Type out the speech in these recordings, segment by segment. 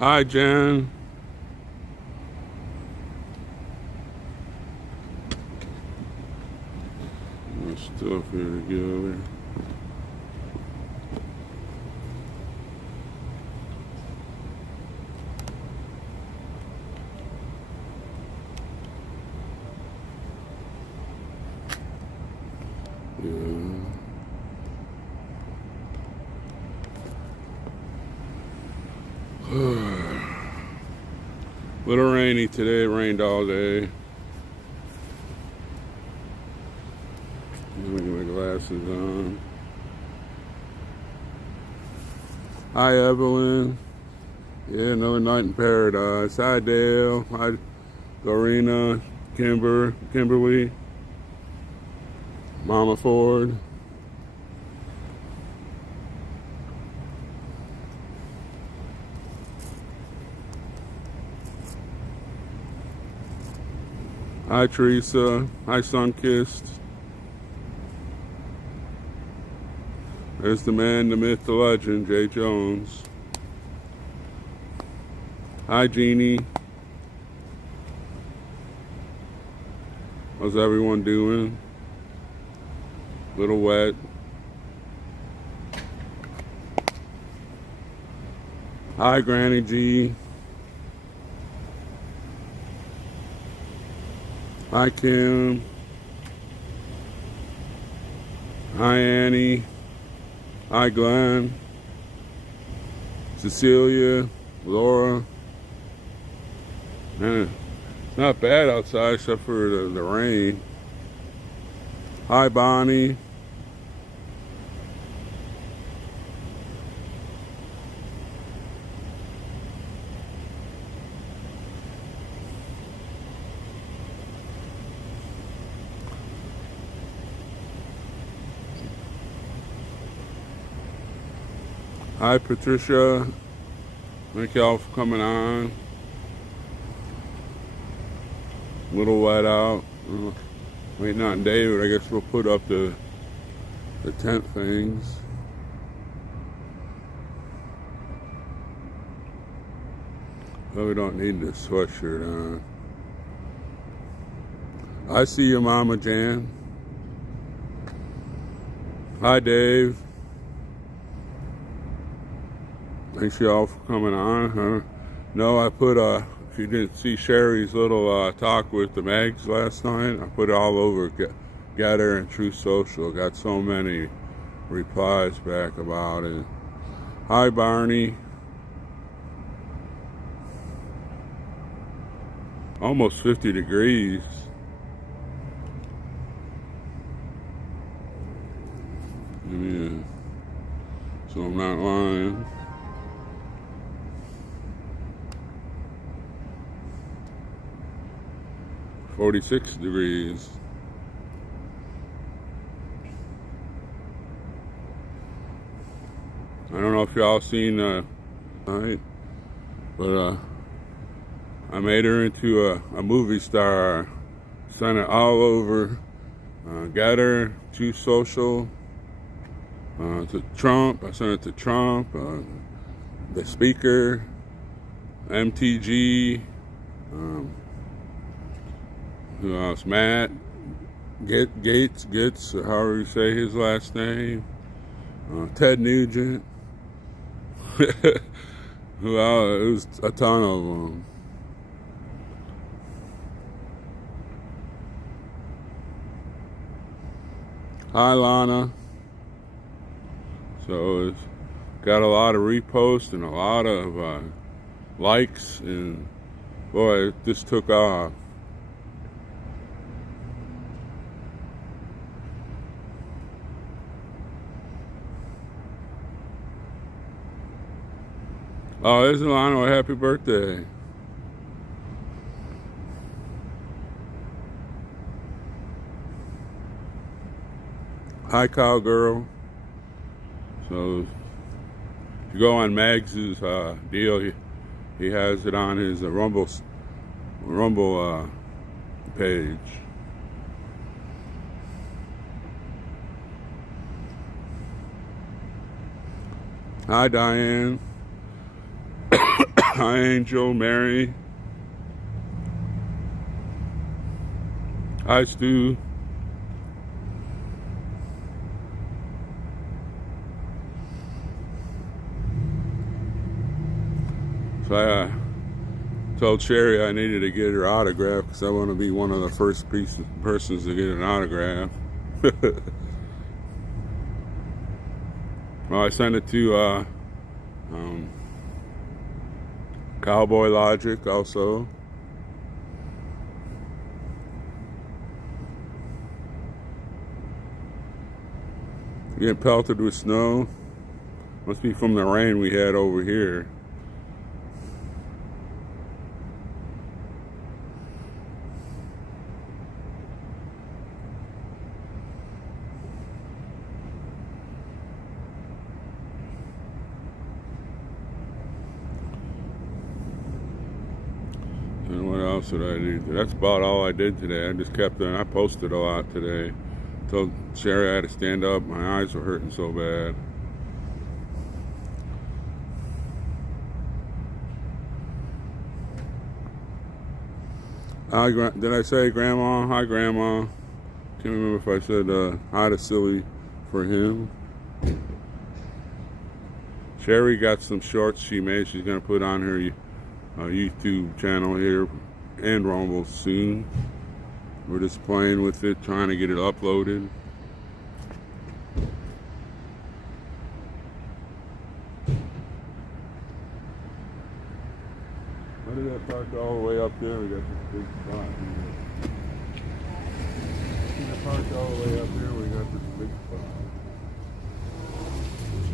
Hi, Jen. There's stuff here to get over. Yeah. Little rainy today. It rained all day. Let me get my glasses on. Hi, Evelyn. Yeah, another night in paradise. Hi, Dale. Hi, Dorina, Kimberly, Mama Ford. Hi, Teresa. Hi, Sunkissed. There's the man, the myth, the legend, Jay Jones. Hi, Jeannie. How's everyone doing? Little wet. Hi, Granny G. Hi, Kim. Hi, Annie. Hi, Glenn. Cecilia. Laura. Man, not bad outside except for the rain. Hi, Bonnie. Hi, Patricia. Thank y'all for coming on. A little wet out. Waiting on David. I guess we'll put up the tent things. But we don't need this sweatshirt on. I see you, Mama Jan. Hi, Dave. Thanks y'all for coming on. No, I put if you didn't see Sherry's little talk with the Megs last night, I put it all over Getter and True Social. Got so many replies back about it. Hi, Barney. Almost 50 degrees. Yeah. So I'm not lying. .46 degrees. I don't know if y'all seen right, but I made her into a movie star. Sent it all over. Got her to social. To Trump. I sent it to Trump. The speaker. MTG. Who else? Matt Gates, however you say his last name. Ted Nugent. Who else? It was a ton of them. Hi, Lana. So it's got a lot of reposts and a lot of likes, and boy, it just took off. Oh, there's Lionel. Happy birthday. Hi, cowgirl. So, if you go on Mags' deal, he has it on his Rumble page. Hi, Diane. Hi, Angel, Mary. Hi, Stu. So I told Sherry I needed to get her autograph because I want to be one of the first persons to get an autograph. Well, I sent it to Cowboy Logic also. Getting pelted with snow. Must be from the rain we had over here. And what else did I do? That's about all I did today. I just kept on. I posted a lot today. Told Sherry I had to stand up. My eyes were hurting so bad. Hi, did I say Grandma? Hi, Grandma. Can't remember if I said hi to Silly for him. Sherry got some shorts she made. She's going to put on her YouTube channel here and Rumble soon. We're just playing with it, trying to get it uploaded. Why did that park all the way up there? We got this big spot here. See the park all the way up here? We got this big spot.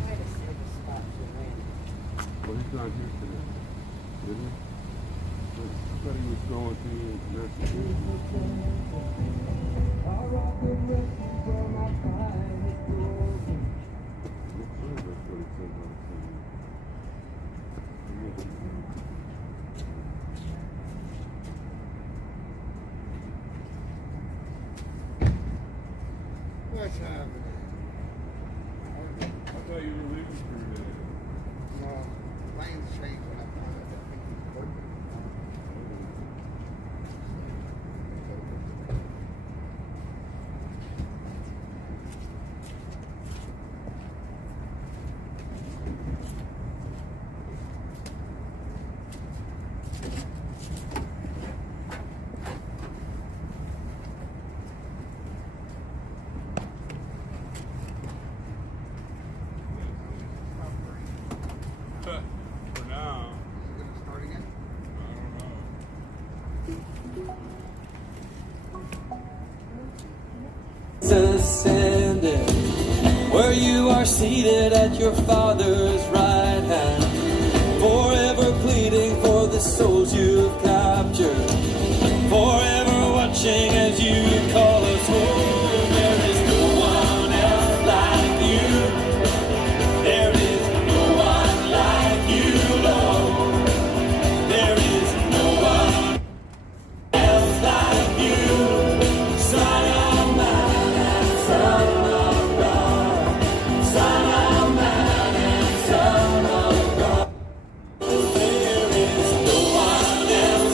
Try to save a spot for Randy. Well, he's not here today, did he? I thought he was going to Mexico. What's happening? I thought you were leaving for today. No, plans changed when I found out that thing was open. For now, Is it gonna start again? I don't know. Ascended, where you are seated at your Father's right hand, forever pleading for the souls you've captured, forever watching as you call us home. There is no one else like you. There is no one like you, Lord. There is no one else like you. Son of man and son of God. Son of man and son of God. There is no one else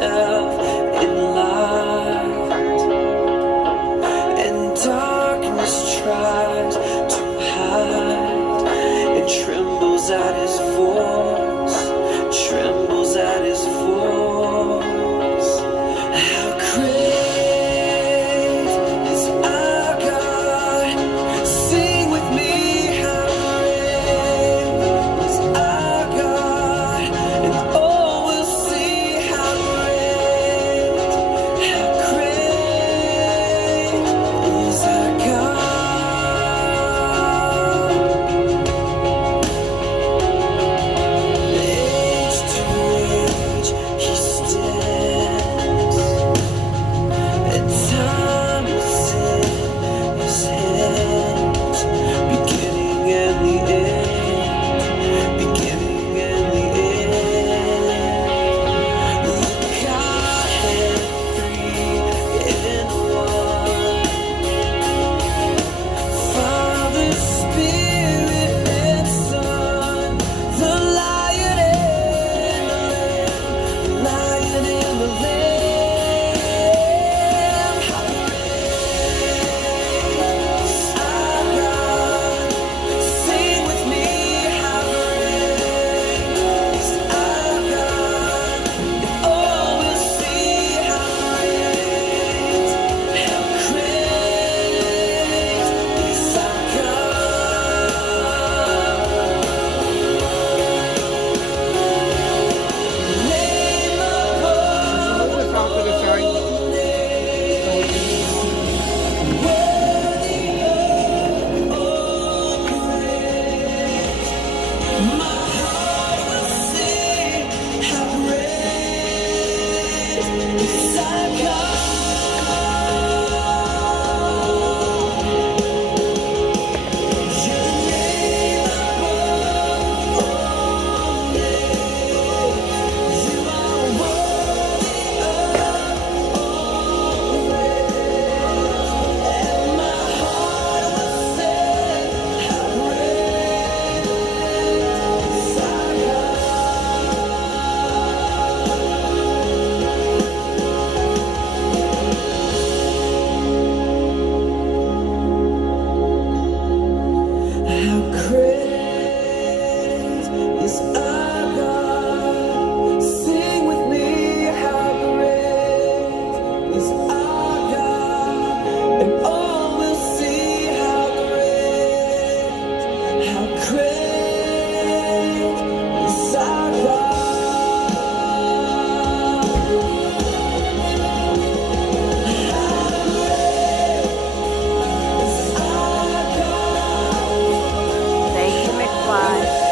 yourself in light, and darkness tries to hide. It trembles at his voice, trembles at his voice. How great is our God? Sing with me, how great is our God? And all will see how great is our God. Age to age he stands, and time is in his hands. Beginning and the end, beginning and the end. The Godhead three in one, Father, Spirit, and Son. The Lion and the Lamb, the Lion and the Lamb. How great is our God? Sing with me, how great is our God? And all will see how great is our God. Name above Move this off to the side. my heart will sing how great is our God. Your name above all names. You are worthy of all praise. And my heart will sing how great is our God. How great is our God? Sing with me, how great is our God? And all will see how great is our God. Thank you, McFly.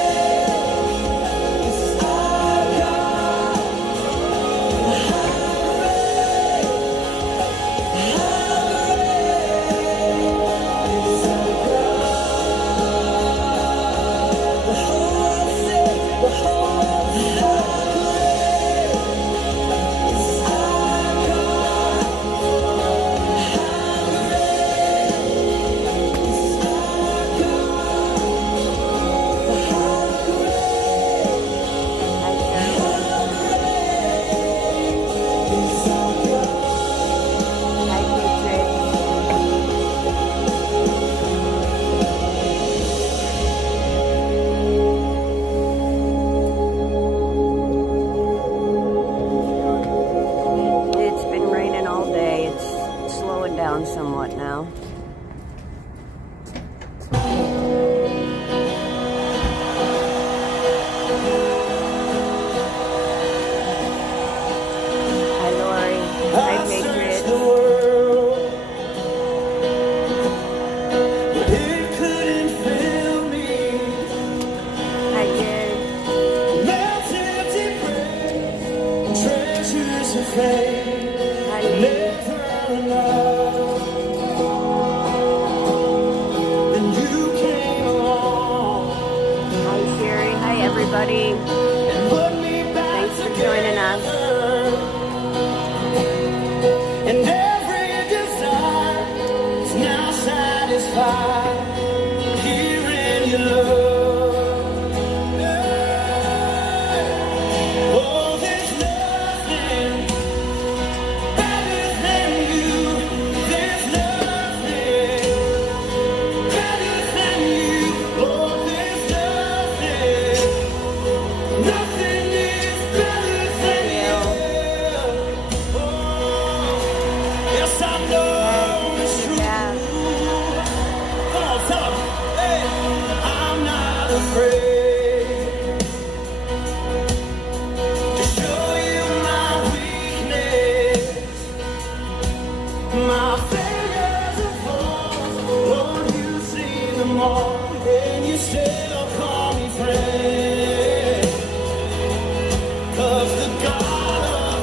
It's been raining all day. It's slowing down somewhat now. Hi, Lori. Hi, Patriots. The world, but it couldn't fill me. Hi, Jared. Mountains of praise, treasures of faith, Hi, Lee. never enough. Then you came along Hi, Sherry. Hi, everybody. and put me back Thanks for joining us. together. And every desire is now satisfied here in your love. Oh, there's nothing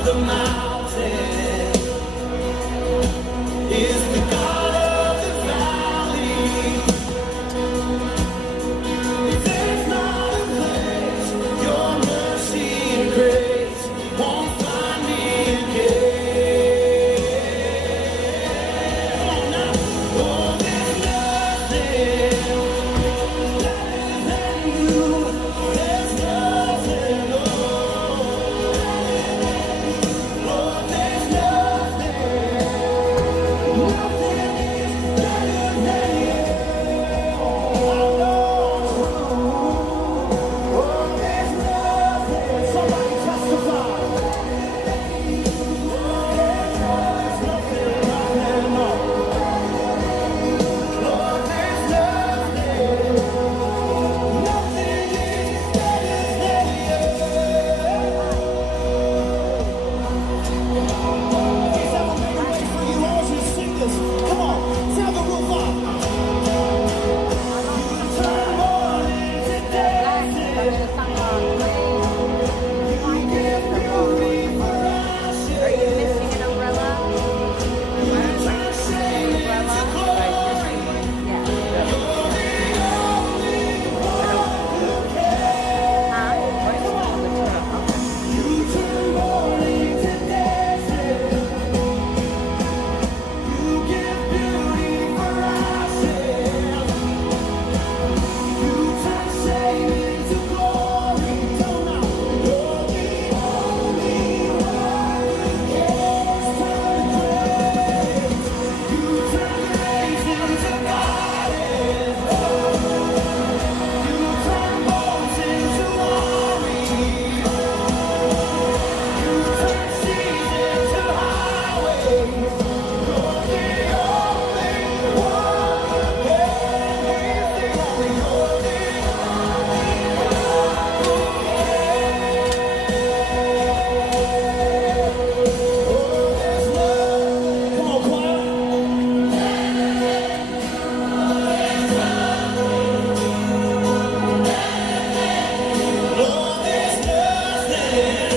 of the mountain, is the God of the valley. There's not a place your mercy and grace won't find me again. Come on now. Oh, there's nothing better than you. There's nothing, oh, there's nothing, nothing is better than you. There's nothing. Somebody testify. There's nothing, nothing, no. Lord, there's nothing, nothing is better than you. He's ever made a way for you. I want you to sing this. Come on, tell the roof up. You turn morning to dancing. You give beauty for ashes. Are you missing an umbrella? You turn shame into glory. Yeah. You're the only one who Huh? Where's the one? Okay. You turn morning to dancing. You give beauty for ashes. You turn shame into glory. Don't know. You're the only one who cares. Turn grace. You turn grace into gardens. You turn bones into armies. You turn seas into highways. You're the only one who cares. You're the only one who cares. Come on, choir. Lord, there's nothing.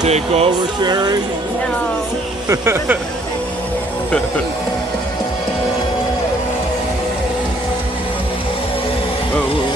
Take over, Sherry. No. Oh,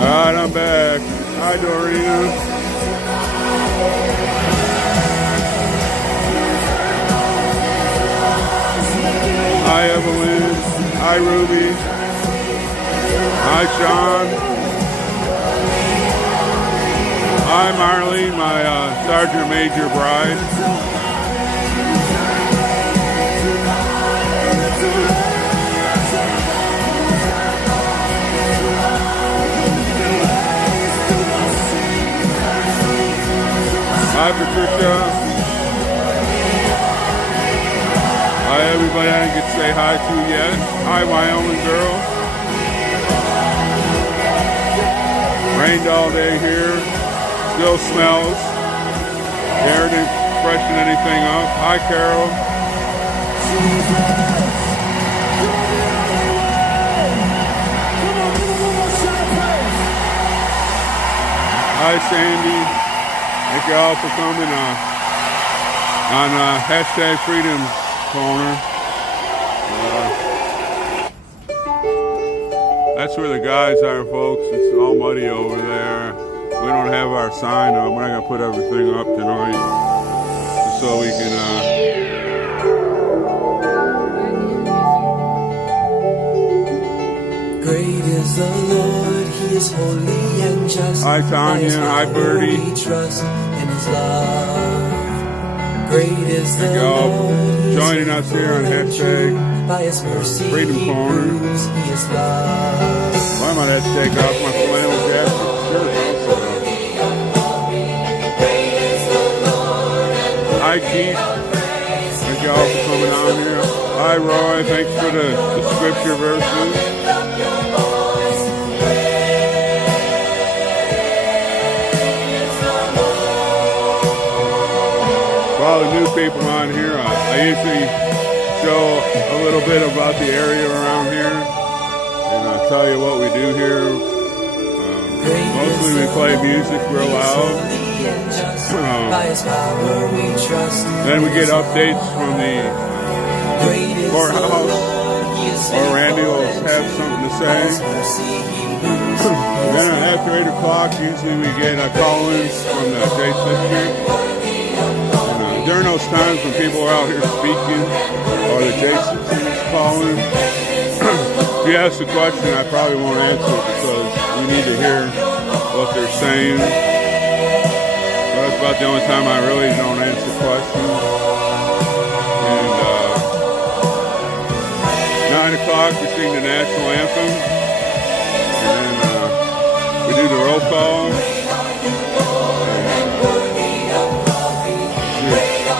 all right, I'm back. Hi, Dorina. Hi, Evelyn. Hi, Ruby. Hi, Sean. Hi, Marlene, my Sergeant Major bride. Hi, Patricia. Hi, everybody I didn't get to say hi to yet. Hi, Wyoming girl. Rained all day here. Still smells. Air didn't freshen anything up. Hi, Carol. Hi, Sandy. Thank you all for coming on hashtag Freedom Corner. That's where the guys are, folks. It's all muddy over there. We don't have our sign up. We're not going to put everything up tonight. Just so we can... Great is the Lord, He is holy and just. Hi, Tanya. Hi, Birdie. We trust in His love. Great is the Lord, joining us here on hashtag by His mercy, Freedom Corner. He is love. Well, I might have to take off my flannel jacket shirt also. Hi, Keith. Thank you all for coming on here. Hi, Roy. Thanks for the scripture verses. For all the new people on here, I usually show a little bit about the area around here, and I'll tell you what we do here. Mostly we play music real loud. Then we get updates from the courthouse, or Randy will have something to say. Then after 8 o'clock, usually we get call-ins from the J District. During those times when people are out here speaking, or the J is calling, if you ask a question, I probably won't answer it because we need to hear what they're saying. So that's about the only time I really don't answer questions. And 9 o'clock, we sing the national anthem. And then we do the roll call.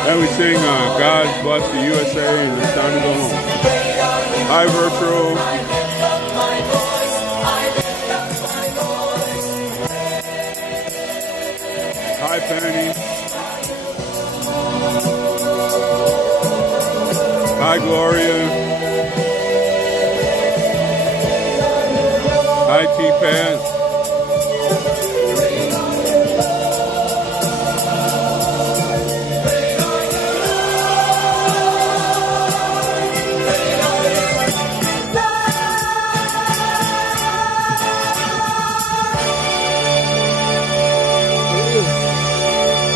And we sing God Bless the USA and It's Time to Go Home. Hi, Virtual. Hi, Penny. Hi, Gloria. Hi, T-Pat.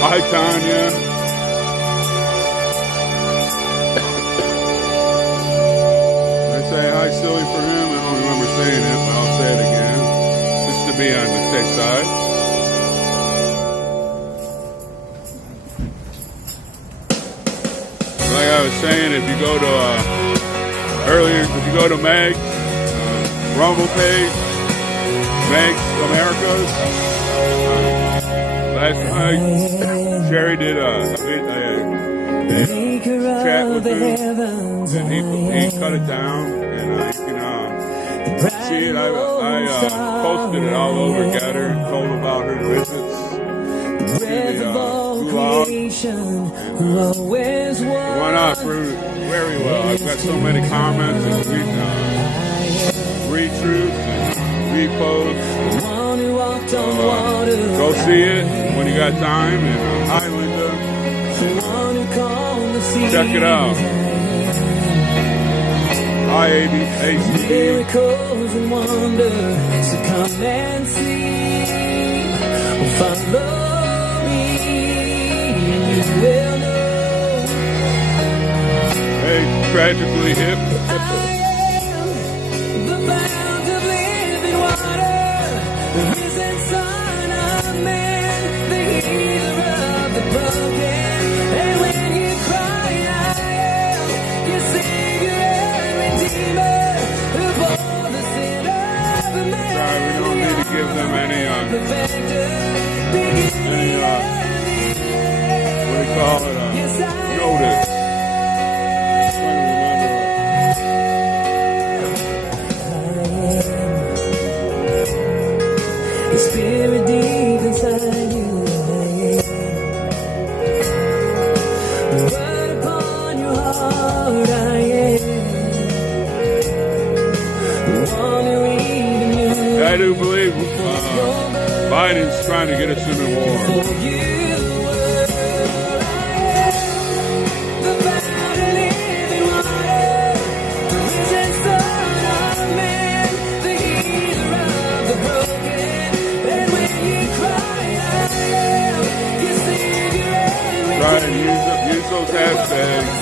Hi, Tanya. I say hi, silly, for him. I don't remember saying it, but I'll say it again, just to be on the safe side. Like I was saying, if you go to earlier, if you go to Meg's Rumble page, Meg's Americas. Last night, Sherry did a chat with him, and he cut it down, and you can see it. I posted it all over Getter and told about her visits to the gulag. It went off very well. I've got so many comments and retweets and reposts. Go see it when you got time. And hi, Linda. Check it out. Hi, ACD. Miracles and wonders, so come and see. Follow me, and you will know. Hey, tragically hip. The fount of living water, the risen Son of Man. what do you call it? Notice. Trying to remember. The spirit deep inside you. The word upon your heart, I am. I do believe Biden's trying to get us in a war. Try and use those hashtags.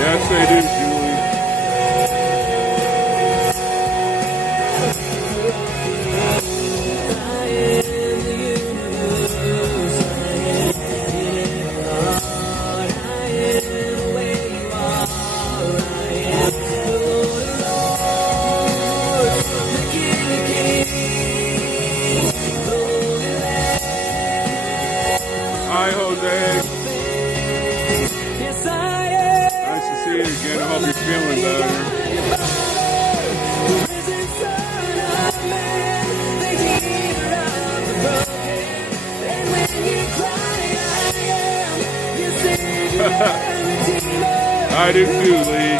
Yes, they do, Julie. Hi, Jose. Nice to see you again. I hope you're feeling better. I do too, Lee.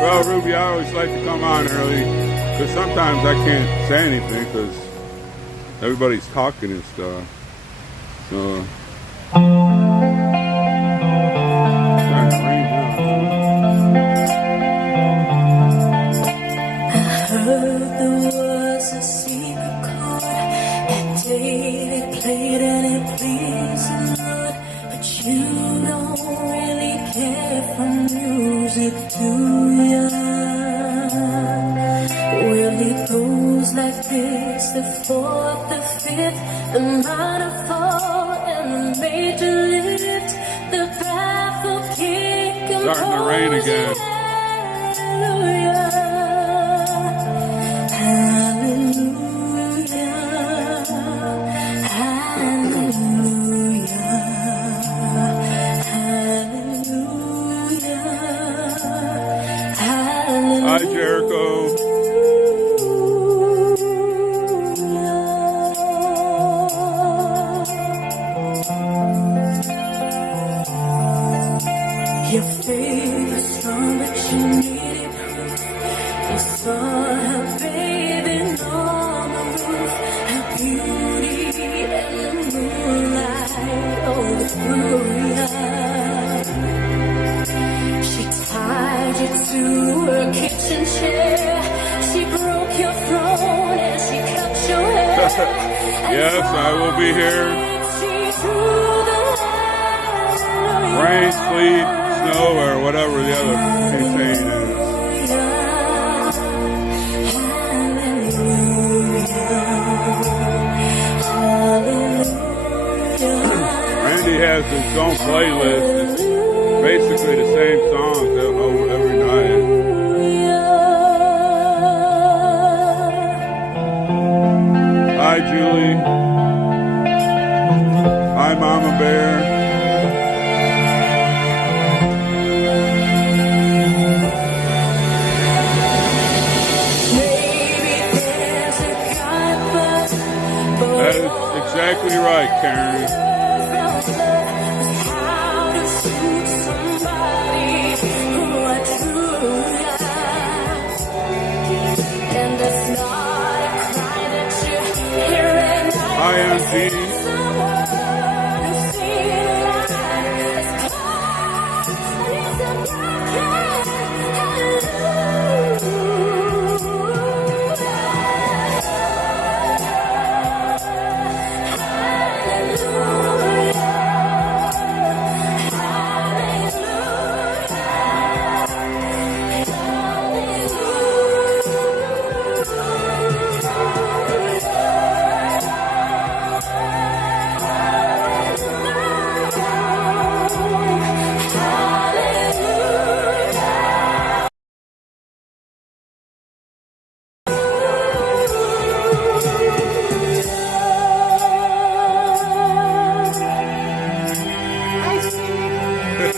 Well, Ruby, I always like to come on early because sometimes I can't say anything because everybody's talking and stuff. So, starting to rain now. I heard there was a secret chord that David played and it pleased the Lord, but you don't really care for music, do ya? Well, it goes like this: the fourth, the fifth, the minor fall, and the major lift, the baffled king Starting to rain again. Hallelujah, hallelujah, hallelujah, hallelujah, hallelujah. Hi, Jericho. Your faith was strong, but you needed proof. You saw her bathing on the roof, her beauty and the moonlight overthrew ya. She tied you to her kitchen chair. She broke your throne and she cut your hair. Yes, I will be here. Rain, sleet, snow, or whatever the other saying is. Randy has his own playlist. It's basically the same songs over every night. Hi, Julie. Hi, Mama Bear. That is exactly right, Karen. Hi, MG.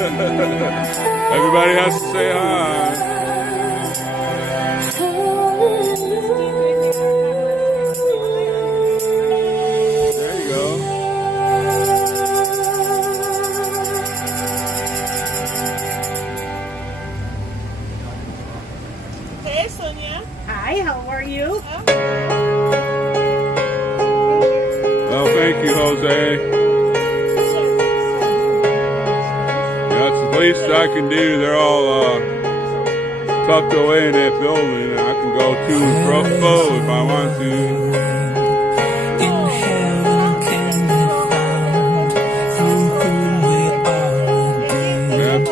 Everybody has to say hi. There you go. Hey, Sonia. Hi, how are you? Oh, thank you, Jose. That's the least I can do. They're all tucked away in that building, and I can go to and fro if I want to. In heaven can be found through whom we are redeemed. Yep.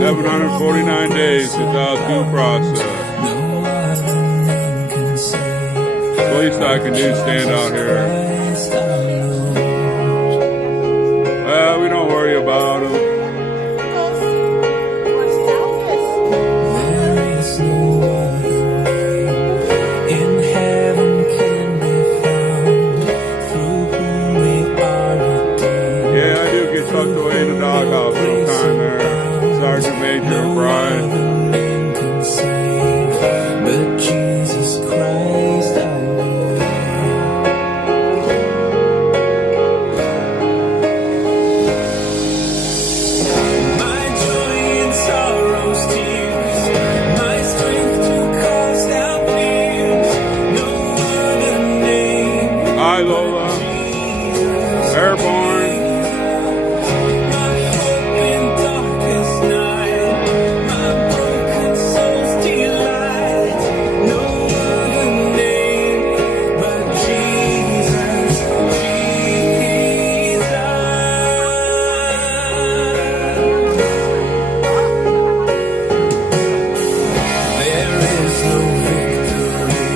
749 days without due process. No other name can save. The least I can do is stand out here. Christ our Lord. Well, we don't worry about them. There is no other name in heaven can be found through whom we are redeemed. Yeah, I do get tucked away in the doghouse sometime there. Sergeant Major and Brian. No name can save but Jesus Christ our Lord. My joy in sorrow's tears, my strength to cast out fears. No other name Hi, Lola. Airborne. my hope in darkest night, my broken soul's delight. No other name but Jesus, Jesus. There is no victory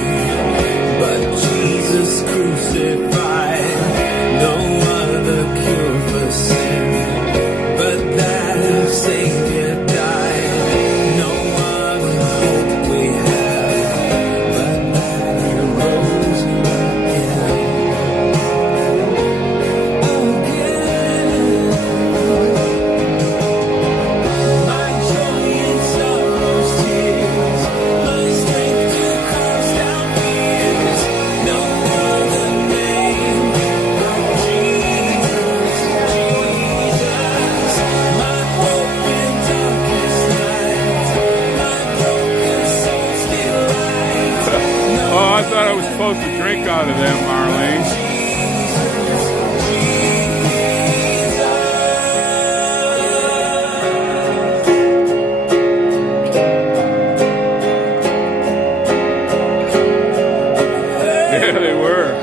but Jesus crucified. No other cure for sin but that our Savior died. No other hope we have but that He rose again. My joy in sorrow's tears, my strength to cast out fears. No other name but Jesus, Jesus. My hope in darkest night, my broken soul's delight. Oh, I thought I was supposed to drink out of them, Marlene. Yeah, they were.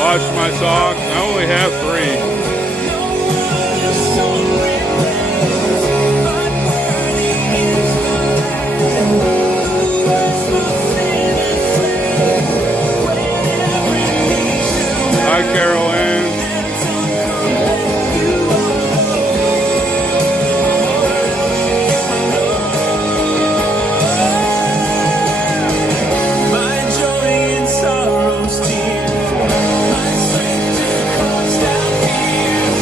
Wash my socks. I only have 3. Hi, Carol Ann. My joy in sorrow's tears, my strength to cast out fears.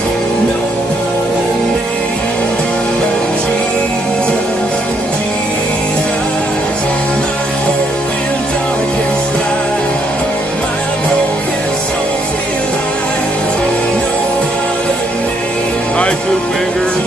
No other name but Jesus, Jesus. My hope in darkest night, my broken soul's delight. No other name Hi, Two Fingers.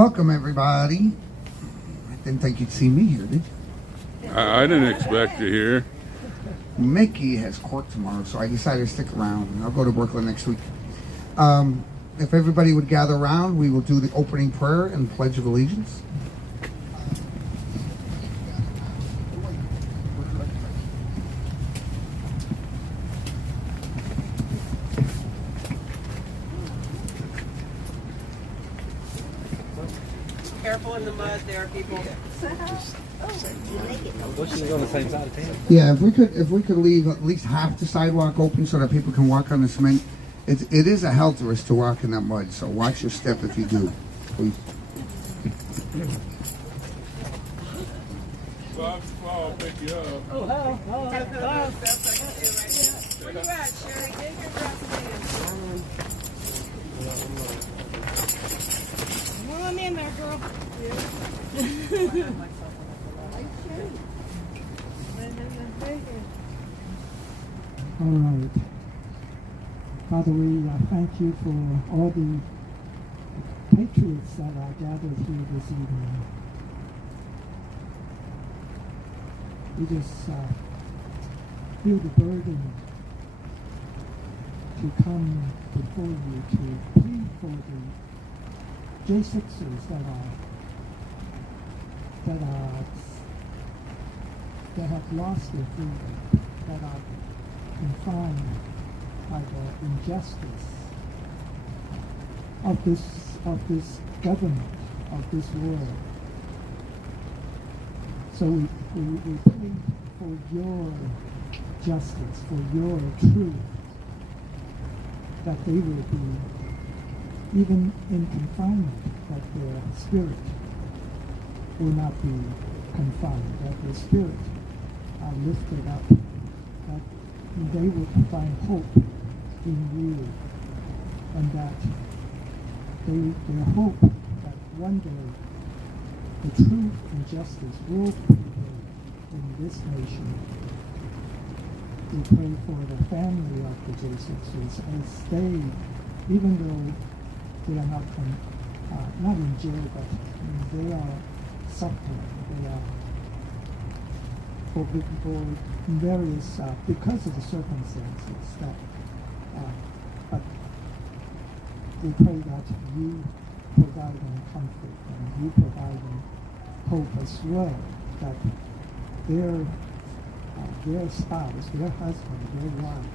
Welcome, everybody. I didn't think you'd see me here, did you? I didn't expect you here. Mickey has court tomorrow, so I decided to stick around. I'll go to Brooklyn next week. If everybody would gather around, we will do the opening prayer and Pledge of Allegiance. Careful in the mud there, people. Yeah, if we could leave at least half the sidewalk open so that people can walk on the cement. It is a health risk to walk in that mud, so watch your step if you do, please. I'll pick you up. Oh, hello. Where you at, Sherry? Get your breath in. Come on in there, girl. All right. Father, we thank you for all the patriots that are gathered here this evening. We just feel the burden to come before you to plead for the J6ers that have lost their freedom, that are confined by the injustice of this government, of this world. So we plead for your justice, for your truth, that they will be, even in confinement, that their spirit will not be confined, that their spirit are lifted up, that they will find hope in you, and that their hope that one day the truth and justice will prevail in this nation. We pray for the family of the J6ers as they, even though they are not in jail, but they are suffering. They are for various because of the circumstances that. But we pray that you provide them comfort and you provide them hope as well, that their spouse, their husband, their wife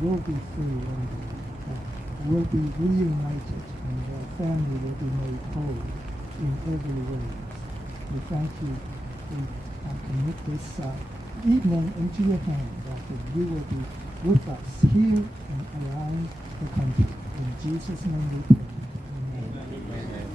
will be free one day, that will be reunited, and their family will be made whole in every way. We thank you. We commit this evening into your hand, that you will be with us here and around the country. In Jesus' name we pray. Amen.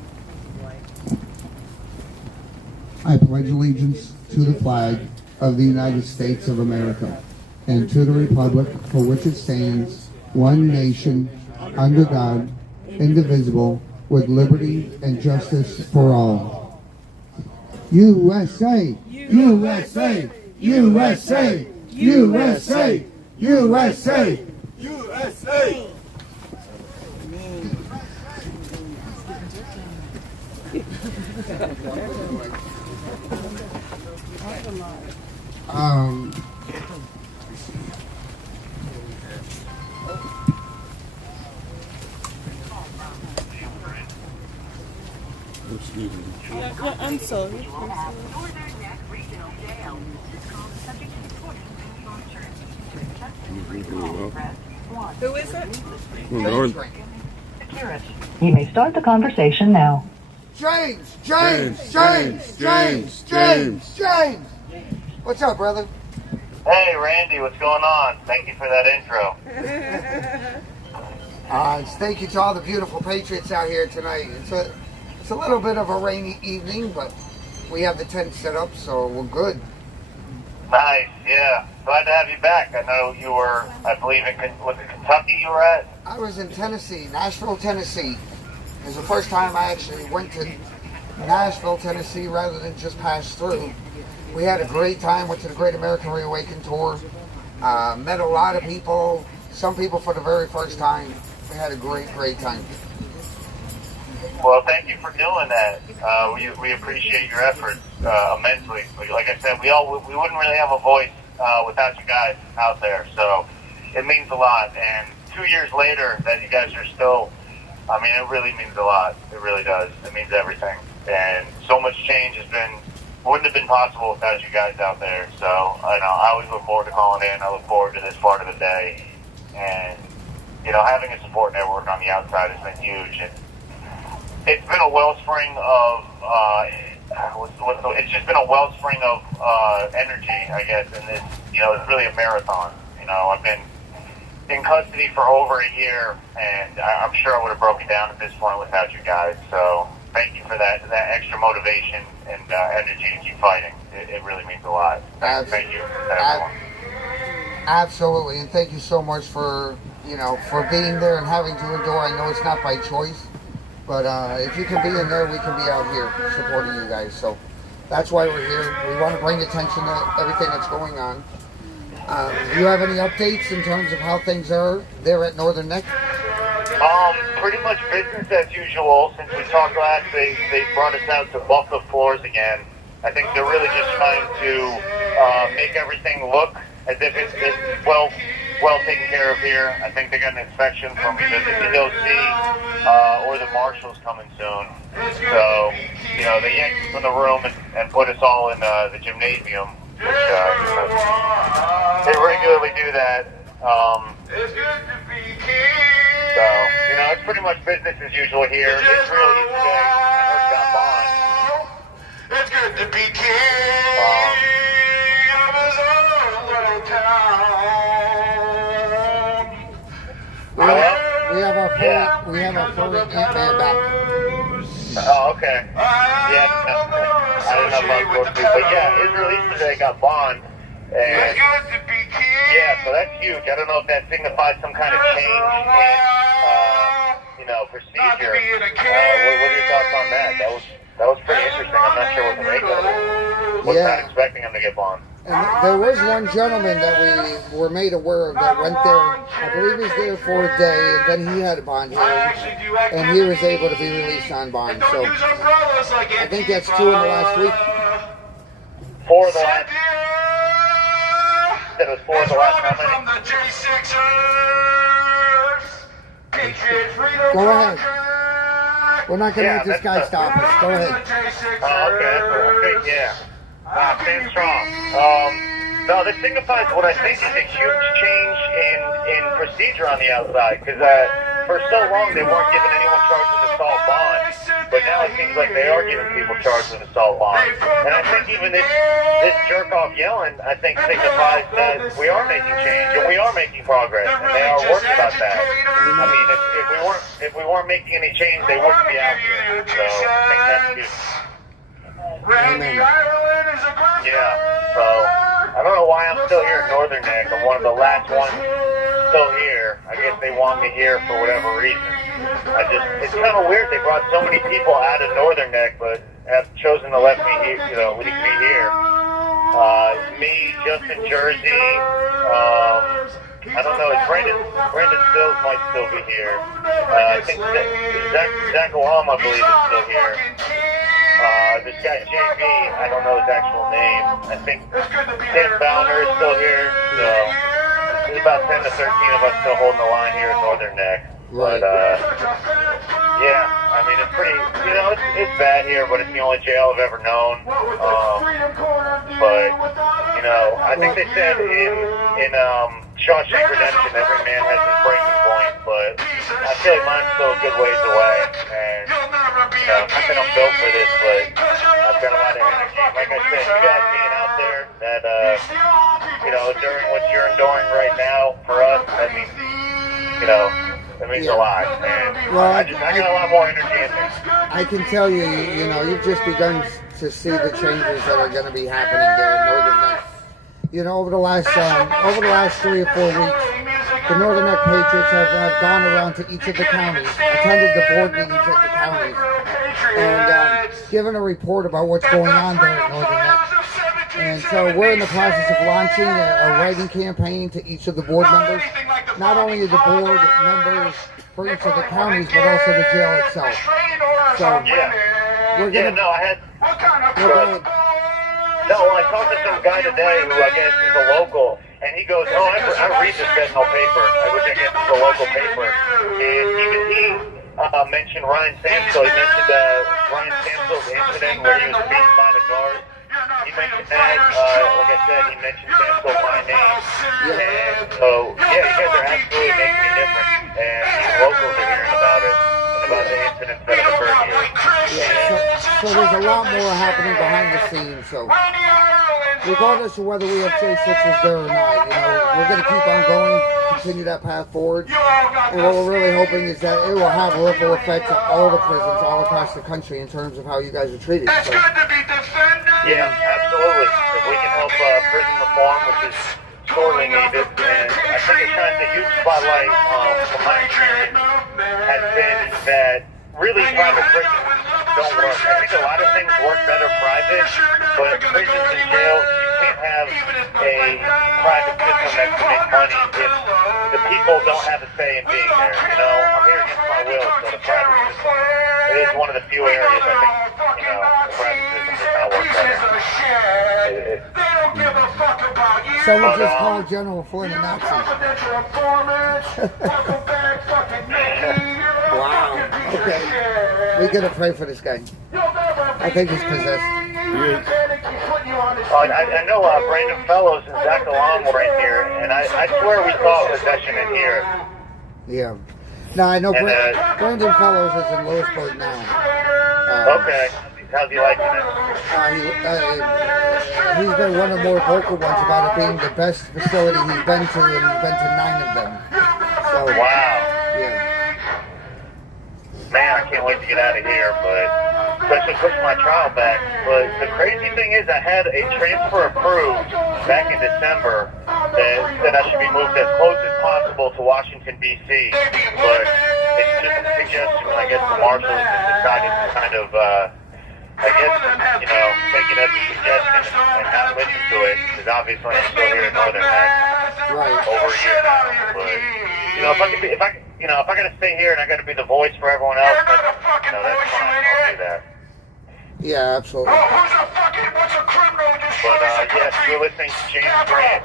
I pledge allegiance to the flag of the United States of America and to the republic for which it stands, one nation, under God, indivisible, with liberty and justice for all. USA! USA! USA! USA! USA! USA! Excuse me. I'm sorry. Who is it? You may start the conversation now. James! What's up, brother? Hey, Randy, what's going on? Thank you for that intro. Thank you to all the beautiful patriots out here tonight. It's a little bit of a rainy evening, but we have the tent set up, so we're good. Nice, yeah. Glad to have you back. I know you were, I believe, was it Kentucky you were at? I was in Tennessee, Nashville, Tennessee. It was the first time I actually went to Nashville, Tennessee, rather than just pass through. We had a great time, went to the Great American Reawaken Tour, met a lot of people, some people for the very first time. We had a great time. Well, thank you for doing that. We appreciate your efforts immensely. Like I said, we wouldn't really have a voice without you guys out there. So it means a lot. And 2 years later, that you guys are still, I mean, it really means a lot. It really does. It means everything. And so much change wouldn't have been possible without you guys out there. So I always look forward to calling in. I look forward to this part of the day. And having a support network on the outside has been huge. And it's been a wellspring of it's just been a wellspring of energy, I guess. And it's really a marathon. I've been in custody for over a year, and I'm sure I would have broken down at this point without you guys. So thank you for that extra motivation and energy to keep fighting. It really means a lot. Thank you to everyone. Absolutely, and thank you so much for being there and having to endure. I know it's not by choice, but if you can be in there, we can be out here supporting you guys. So that's why we're here. We want to bring attention to everything that's going on. Do you have any updates in terms of how things are there at Northern Neck? Pretty much business as usual. Since we talked last, they brought us out to buff the floors again. I think they're really just trying to make everything look as if it's well taken care of here. I think they got an inspection from either the DOC or the marshals coming soon. So, they yanked us from the room and put us all in the gymnasium, which they regularly do that. So, it's pretty much business as usual here. It's real easy today. I heard got Bond. It's good to be king of his own little town. We have our furry Ant-Man back. Oh, okay. Yeah, I don't know if I was supposed to, but yeah, Israel Easter Day got Bond. And yeah, so that's huge. I don't know if that signifies some kind of change in, procedure. What are your thoughts on that? That was pretty interesting. I'm not sure what to make of it. Was not expecting him to get Bond. And there was one gentleman that we were made aware of that went there. I believe he was there for a day, and then he had a bond hearing, and he was able to be released on bond. So I think that's 2 in the last week. 4 of the last. That was 4 of the last. How many? Go ahead. We're not going to let this guy stop us. Go ahead. Oh, okay. Yeah. Stand strong. No, this signifies what I think is a huge change in procedure on the outside, because for so long they weren't giving anyone charged with assault bond, but now it seems like they are giving people charged with assault bond. And I think even this jerk off yelling, I think signifies that we are making change and we are making progress, and they are working about that. I mean, if we weren't making any change, they wouldn't be out here. So I think that's huge. Amen. Yeah, so I don't know why I'm still here in Northern Neck. I'm one of the last ones still here. I guess they want me here for whatever reason. It's kind of weird they brought so many people out of Northern Neck, but have chosen to let me here, leave me here. Me, Justin Jersey, I don't know, Brandon Stills might still be here. I think Zach Olam, I believe, is still here. This guy JB, I don't know his actual name. I think Tim Founder is still here. So there's about 10 to 13 of us still holding the line here at Northern Neck. Right. But yeah, I mean, it's pretty. It's bad here, but it's the only jail I've ever known. But I think they said in Shawshank Redemption, every man has his breaking point, but I feel like mine's still a good ways away. And not that I'm built for this, but I've got a lot of energy. Like I said, you guys being out there, that during what you're enduring right now, for us, that means it means a lot. And I got a lot more energy in me. I can tell you, you've just begun to see the changes that are going to be happening there in Northern Neck. Over the last 3 or 4 weeks, the Northern Neck Patriots have gone around to each of the counties, attended the board meetings at the counties, and given a report about what's going on there at Northern Neck. And so we're in the process of launching a writing campaign to each of the board members, not only the board members for each of the counties, but also the jail itself. So Yeah. we're Yeah, gonna. no, I had. No, go ahead. No, I talked to some guy today who I guess is a local, and he goes, "Oh, I read the Sentinel paper, which I guess is a local paper." And even he mentioned Ryan Samsel. He mentioned Ryan Samsel's incident where he was beaten by the guard. He mentioned that. Like I said, he mentioned Samsel by name. And so, yeah, you guys are absolutely making a difference, and these locals are hearing about it, and about the incidents that have occurred here. Yeah, so there's a lot more happening behind the scenes. So regardless of whether we have J6s there or not, we're going to keep on going, continue that path forward. And what we're really hoping is that it will have a ripple effect to all the prisons all across the country in terms of how you guys are treated. So, yeah, absolutely. If we can help prison reform, which is sorely needed, and I think it shines a huge spotlight from my experience has been that really private prisons don't work. I think a lot of things work better private, but prisons and jails, you can't have a private system that can make money if the people don't have a say in being there. I'm here against my will, so the private system, it is one of the few areas I think, the private system does not work better. someone just called General Flynn a Nazi. Wow. Okay. We gotta pray for this guy. I think he's possessed. I know Brandon Fellows and Zach Alam were in here, and I swear we saw possession in here. Yeah. No, I know Brandon Fellows is in Lewisburg now. Okay. How's he liking it? He's been one of the more vocal ones about it being the best facility he's been to, and he's been to 9 of them. So, wow. Yeah. Man, I can't wait to get out of here, but especially push my trial back. But the crazy thing is I had a transfer approved back in December that said I should be moved as close as possible to Washington, D.C. But it's just a suggestion. I guess the marshals decided to kind of, take it as a suggestion and not listen to it, because obviously I'm still here in Northern Mass over a year now. But, if I gotta stay here and I gotta be the voice for everyone else, that's fine. I'll do that. Yeah, absolutely. But yes, you're listening to James Grant.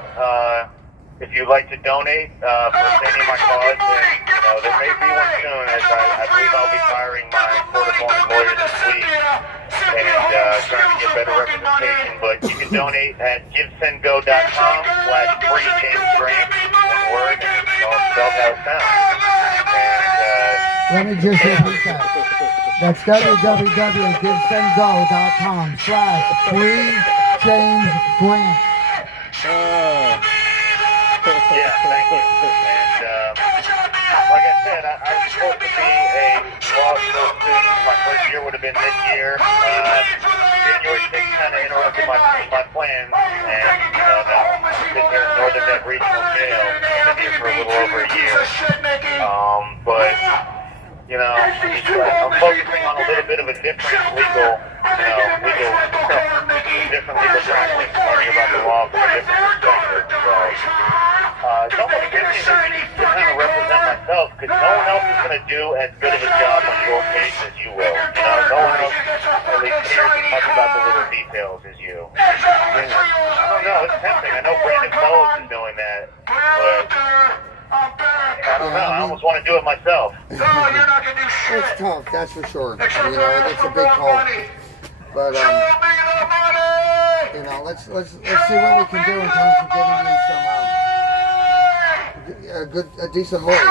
If you'd like to donate for any of my cause, and there may be one soon, as I believe I'll be firing my court-appointed lawyer this week and trying to get better representation. But you can donate at givesendgo.com/free James Grant, one word, and it's all spelled how it sounds. Let me just repeat that. That's www.givesendgo.com/free James Grant. Yeah, thank you. And like I said, I was supposed to be a law school student. My first year would have been this year. January 6th kind of interrupted my plans, and now I'm sitting here in Northern Neck Regional Jail. I've been here for a little over a year. But I'm focusing on a little bit of a different legal practice, learning about the law from a different perspective. So, it's almost tempting to kind of represent myself, because no one else is going to do as good of a job on your case as you will. No one else at least cares as much about the little details as you. I don't know, it's tempting. I know Brandon Fellows is doing that, but I don't know, I almost want to do it myself. It's tough, that's for sure. It's a big call. But let's see what we can do in terms of getting you some a decent lawyer. Yeah. Well,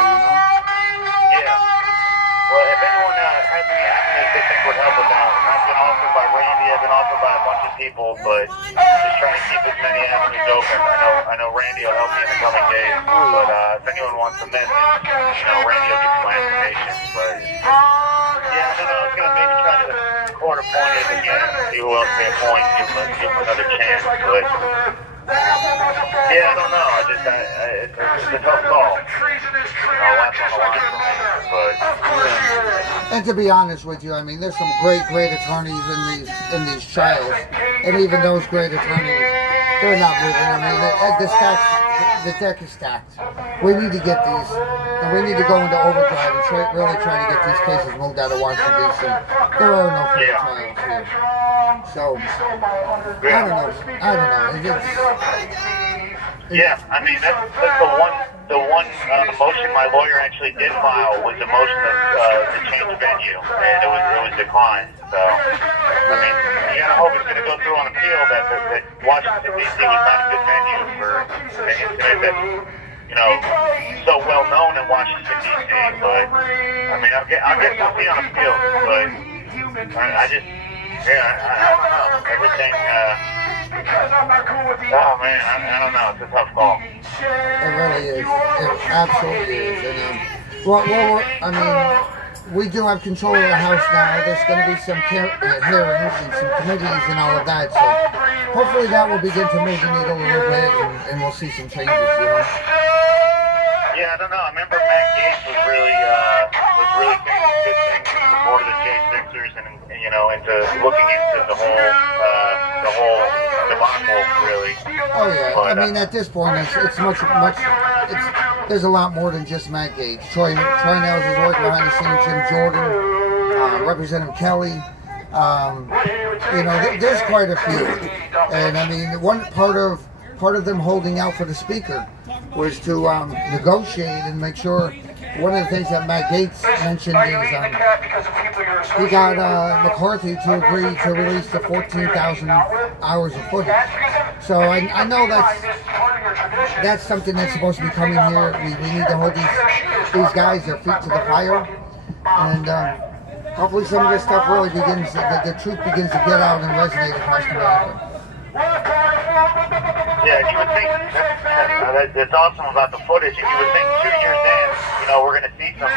if anyone has any avenues they think would help with that, I've been offered by Randy, I've been offered by a bunch of people, but just trying to keep as many avenues open. I know Randy will help me in the coming days, but if anyone wants a message, Randy will give you my information. But yeah, I don't know, I was going to maybe try to court appointed again, see who else they appoint, give them another chance, but yeah, I don't know. It's a tough call. Lots on the line for me, but And to be honest with you, I mean, there's some great attorneys in these trials, and even those great attorneys, they're not moving. I mean, the deck is stacked. we need to get these, and we need to go into overdrive and really try to get these cases moved out of Washington, D.C. There are no fair trials here. So, I don't know. Yeah, I mean, that's the one motion my lawyer actually did file was a motion to change venue, and it was declined. So, I mean, you gotta hope it's gonna go through on appeal that Washington D.C. was not a good venue for an incident that's, you know, so well known in Washington D.C. But I mean, I guess we'll see on appeal. But I don't know. Everything. Oh man, I don't know. It's a tough call. It really is. It absolutely is. And I mean, we do have control of the House now. There's going to be some hearings and some committees and all of that. So hopefully that will begin to move the needle a little bit, and we'll see some changes. You know. Yeah, I don't know. I remember Matt Gaetz was really saying some good things in support of the J6ers, and you know, into looking into the whole debacle, really. Oh yeah, but, I mean, at this point, it's much. There's a lot more than just Matt Gaetz. Troy Nels is working behind the scenes. Jim Jordan, Representative Kelly. You know, there's quite a few, and I mean, one part of them holding out for the speaker was to negotiate and make sure. One of the things that Matt Gaetz mentioned is he got McCarthy to agree to release the 14,000 hours of footage. So I know that's something that's supposed to be coming here. We need to hold these guys their feet to the fire, and hopefully some of this stuff really begins. The truth begins to get out and resonate across America. Yeah, you would think that's awesome about the footage, and you would think 2 years in, you know, we're going to see some.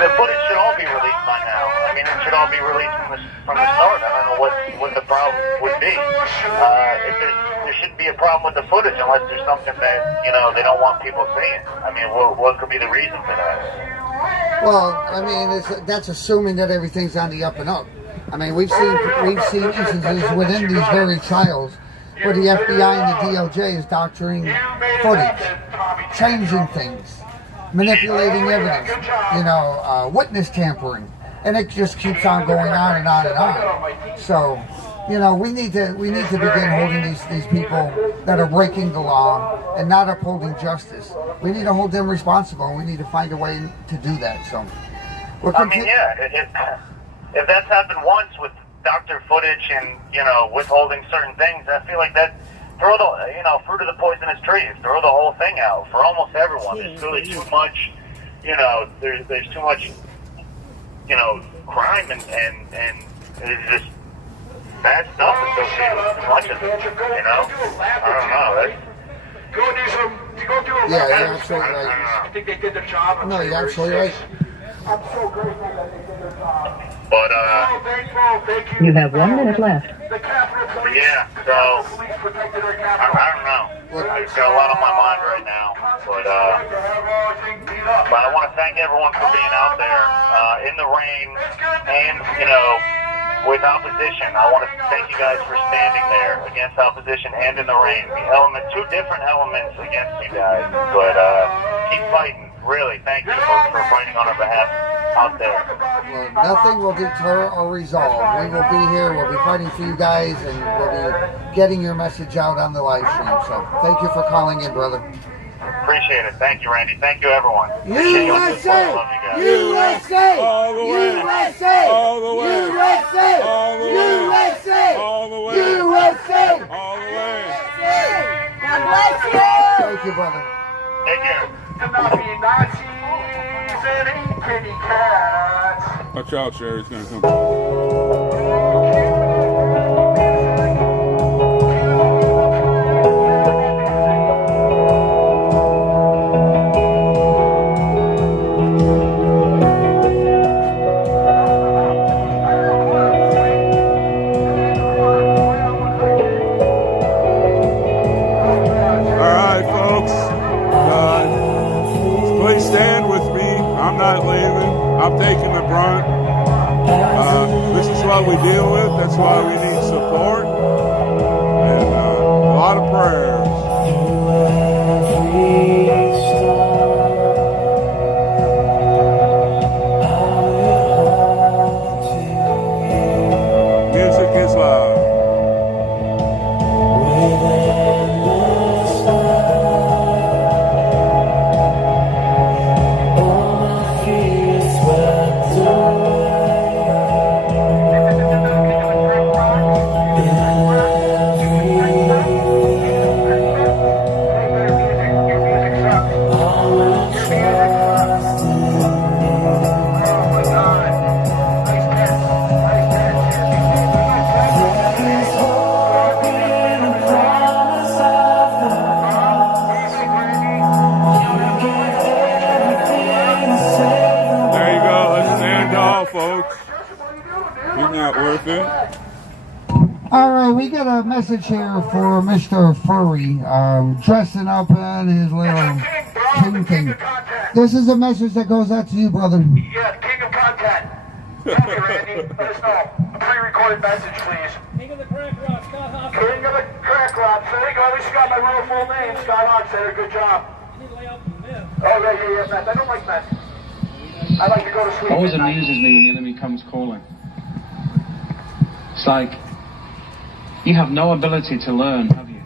The footage should all be released by now. I mean, it should all be released from the start. I don't know what the problem would be. There shouldn't be a problem with the footage unless there's something that, you know, they don't want people seeing. I mean, what could be the reason for that? Well, I mean, that's assuming that everything's on the up and up. I mean, we've seen instances within these very trials where the FBI and the DOJ is doctoring footage, changing things, manipulating evidence, you know, witness tampering, and it just keeps on going on and on and on. So, you know, we need to begin holding these people that are breaking the law and not upholding justice. We need to hold them responsible, and we need to find a way to do that. So, I mean, yeah, if that's happened once with doctor footage and, you know, withholding certain things, I feel like that throw the, you know, fruit of the poisonous trees, throw the whole thing out for almost everyone. There's really too much, you know, there's too much, you know, crime and it's just bad stuff associated with too much of it, you know? I don't know. Yeah, you're absolutely right. I think they did their job. No, you're absolutely right. I'm so grateful that they did their job. But, you have 1 minute left. Yeah, so, I don't know. I've got a lot on my mind right now, but I want to thank everyone for being out there in the rain and, you know, with opposition. I want to thank you guys for standing there against opposition and in the rain. Two different elements against you guys, but keep fighting. Really, thank you for fighting on our behalf out there. Well, nothing will deter or resolve. We will be here. We'll be fighting for you guys, and we'll be getting your message out on the live stream. So thank you for calling in, brother. Appreciate it. Thank you, Randy. Thank you, everyone. USA! USA! All the way! USA! All the way! USA! All the way! USA! All the way! USA! All the way! God bless you! Thank you, brother. Take care. Watch out, Sherry's gonna come. I'm taking the brunt. This is what we deal with. That's why we need support and a lot of prayers. worth it. All right, we got a message here for Mr. Furry, dressing up in his little king thing. This is a message that goes out to you, brother. Yeah, king of content. Tell me, Randy. Let us know. A pre-recorded message, please. King of the crack rock, Scott Hawk. King of the crack rock. So there you go. At least you got my real full name. Scott Hawk said a good job. You need to lay out the myth. Oh, yeah, meth. I don't like meth. I like to go to sleep. Always at night. amuses me when the enemy comes calling. It's like, you have no ability to learn, have you?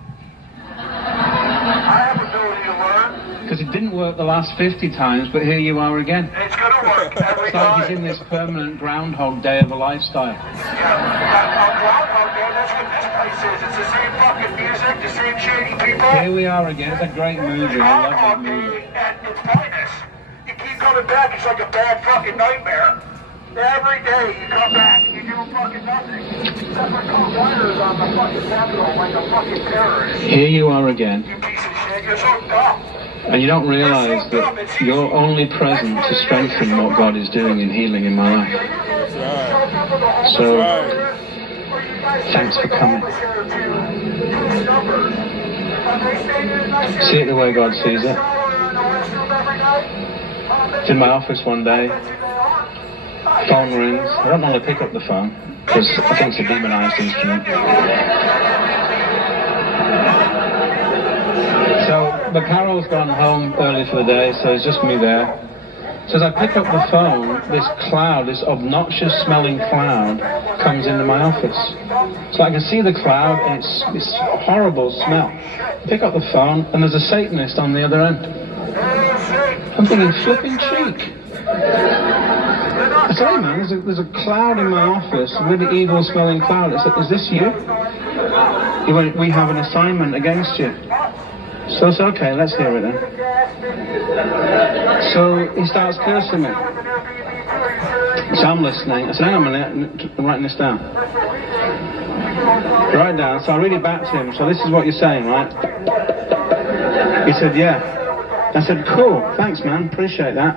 I have ability to learn. Because it didn't work the last 50 times, but here you are again. It's going to work every It's like time. he's in this permanent Groundhog Day of a lifestyle. Yeah, Groundhog Day, that's what this place is. It's the same fucking music, the same shady people. Here we are again. It's a great movie. I love that Groundhog movie. Day at its finest. You keep coming back, it's like a bad fucking nightmare. Every day you come back and you do fucking nothing. Except for call wires on the fucking Capitol like a fucking terrorist. Here you are again. You piece of shit, you're so dumb. And you don't realize that you're only present to strengthen what God is doing in healing in my life. So, thanks for coming. See it the way God sees it. It's in my office one day. Phone rings. I don't normally pick up the phone because I think it's a demonized instrument. So, but Carol's gone home early for the day, so it's just me there. So as I pick up the phone, this cloud, this obnoxious smelling cloud, comes into my office. So I can see the cloud, and it's this horrible smell. Pick up the phone, and there's a Satanist on the other end. I'm thinking, flipping cheek. I say, hey man, there's a cloud in my office, a really evil smelling cloud. I said, is this you? He went, we have an assignment against you. So I said, okay, let's hear it then. So he starts cursing me. So I'm listening. I said, hang on a minute, I'm writing this down. Write it down. So I read it back to him. So this is what you're saying, right? He said, yeah. I said, cool, thanks man, appreciate that.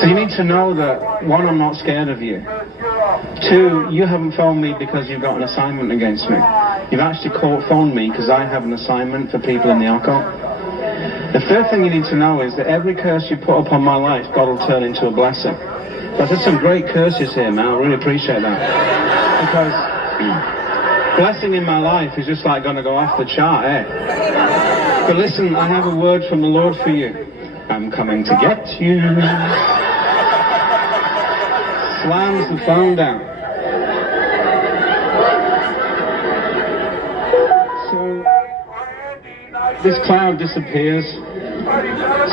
So you need to know that, one, I'm not scared of you. Two, you haven't phoned me because you've got an assignment against me. You've actually phoned me because I have an assignment for people in the occult. The third thing you need to know is that every curse you put upon my life, God will turn into a blessing. But there's some great curses here, man, I really appreciate that. Because blessing in my life is just like going to go off the chart, eh? But listen, I have a word from the Lord for you. I'm coming to get you. Slams the phone down. So, this cloud disappears.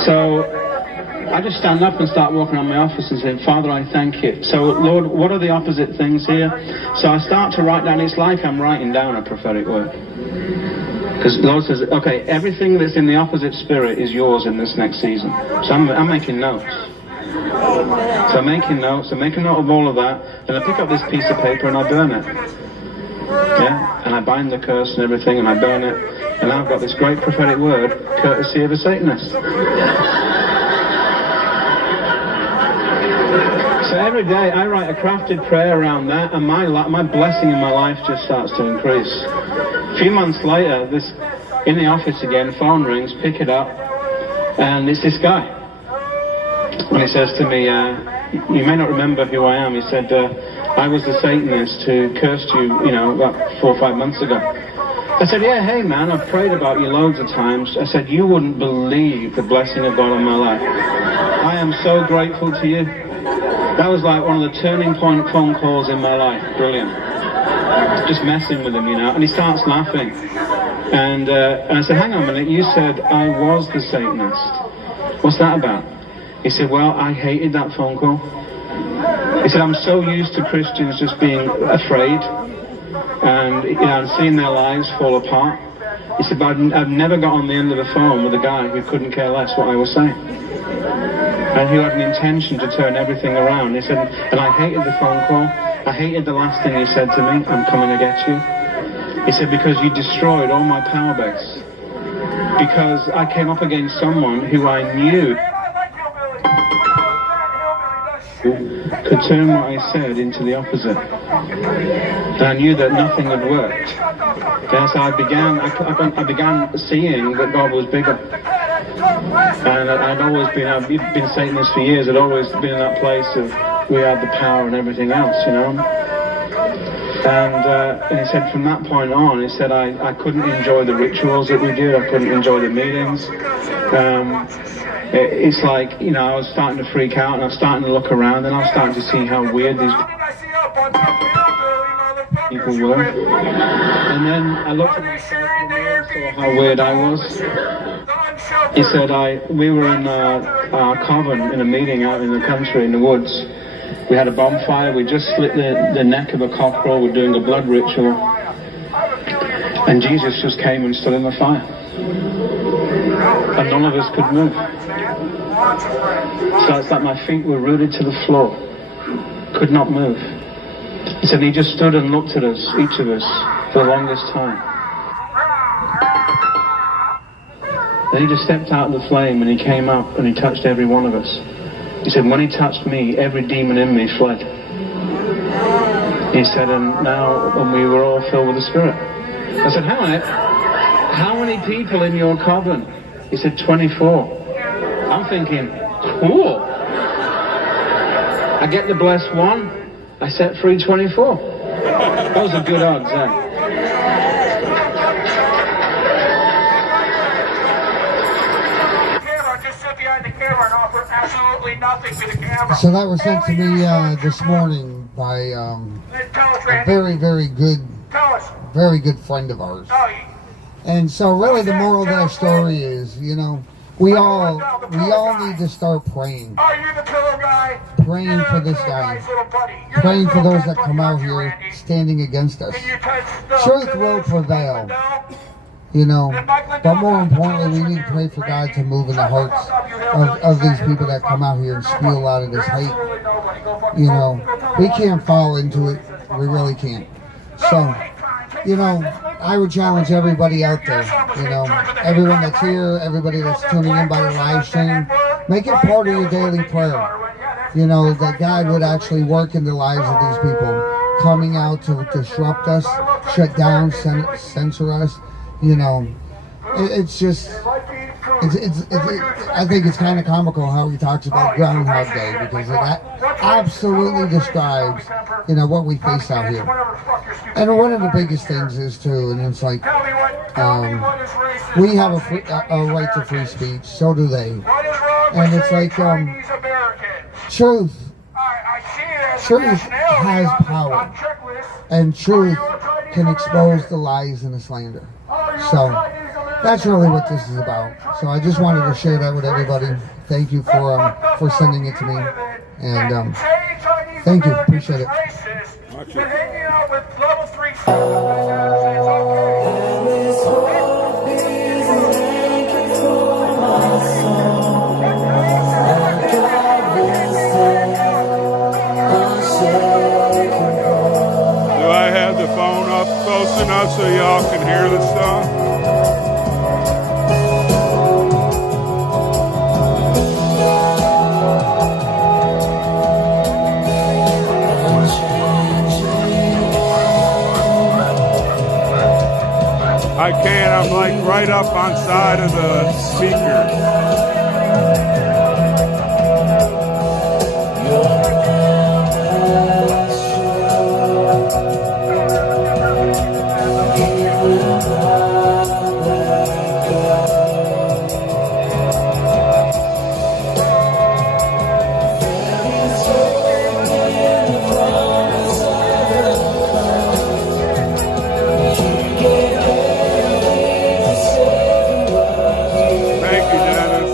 So, I just stand up and start walking around my office and say, Father, I thank you. So, Lord, what are the opposite things here? So I start to write down, it's like I'm writing down a prophetic word. Because the Lord says, okay, everything that's in the opposite spirit is yours in this next season. So I'm making notes. So I'm making notes, I make a note of all of that, and I pick up this piece of paper and I burn it. Yeah? And I bind the curse and everything and I burn it. And I've got this great prophetic word, courtesy of a Satanist. So every day I write a crafted prayer around that, and my blessing in my life just starts to increase. A few months later, in the office again, phone rings, pick it up, and it's this guy. And he says to me, you may not remember who I am. He said, I was the Satanist who cursed you, about 4 or 5 months ago. I said, yeah, hey man, I've prayed about you loads of times. I said, you wouldn't believe the blessing of God on my life. I am so grateful to you. That was like one of the turning point phone calls in my life. Brilliant. Just messing with him, and he starts laughing. And I said, hang on a minute, you said I was the Satanist. What's that about? He said, well, I hated that phone call. He said, I'm so used to Christians just being afraid and seeing their lives fall apart. He said, but I've never got on the end of the phone with a guy who couldn't care less what I was saying. And who had an intention to turn everything around. He said, and I hated the phone call. I hated the last thing you said to me, I'm coming to get you. He said, because you destroyed all my power base. Because I came up against someone who I knew. could turn what I said into the opposite. And I knew that nothing had worked. Yes, I began seeing that God was bigger. And I've been saying this for years, I'd always been in that place of we had the power and everything else, you know. And he said from that point on, he said I couldn't enjoy the rituals that we did, I couldn't enjoy the meetings. It's like, you know, I was starting to freak out and I was starting to look around and I was starting to see how weird these people were. And then I looked at myself and I saw how weird I was. He said we were in our coven in a meeting out in the country, in the woods. We had a bonfire, we just slit the neck of a cockerel, we're doing a blood ritual. And Jesus just came and stood in the fire. And none of us could move. So it's like my feet were rooted to the floor. Could not move. He said he just stood and looked at us, each of us, for the longest time. Then he just stepped out of the flame and he came up and he touched every one of us. He said, when he touched me, every demon in me fled. He said, and we were all filled with the Spirit. I said, how many people in your coven? He said, 24. I'm thinking, cool. I get the blessed one, I set free 24. Those are good odds, eh? So that was sent to me this morning by a very, very good friend of ours. And so really the moral of that story is, you know, we all need to start praying. Praying for this guy. Praying for those that come out here standing against us. Truth will prevail. You know, but more importantly, we need to pray for God to move in the hearts of these people that come out here and spew out of this hate. You know, we can't fall into it. We really can't. So, you know, I would challenge everybody out there, you know, everyone that's here, everybody that's tuning in by the live stream, make it part of your daily prayer. You know, that God would actually work in the lives of these people coming out to disrupt us, shut down, censor us. You know, it's just, I think it's kind of comical how he talks about Groundhog Day, because it absolutely describes, you know, what we face out here. And one of the biggest things is too, and it's like, we have a right to free speech, so do they. And it's like, truth has power, and truth can expose the lies and the slander. So that's really what this is about. So I just wanted to share that with everybody. Thank you for sending it to me, and thank you, appreciate it. Do I have the phone up close enough so y'all can hear the stuff? I can't, I'm like right up on side of the speaker. Thank you, Dennis.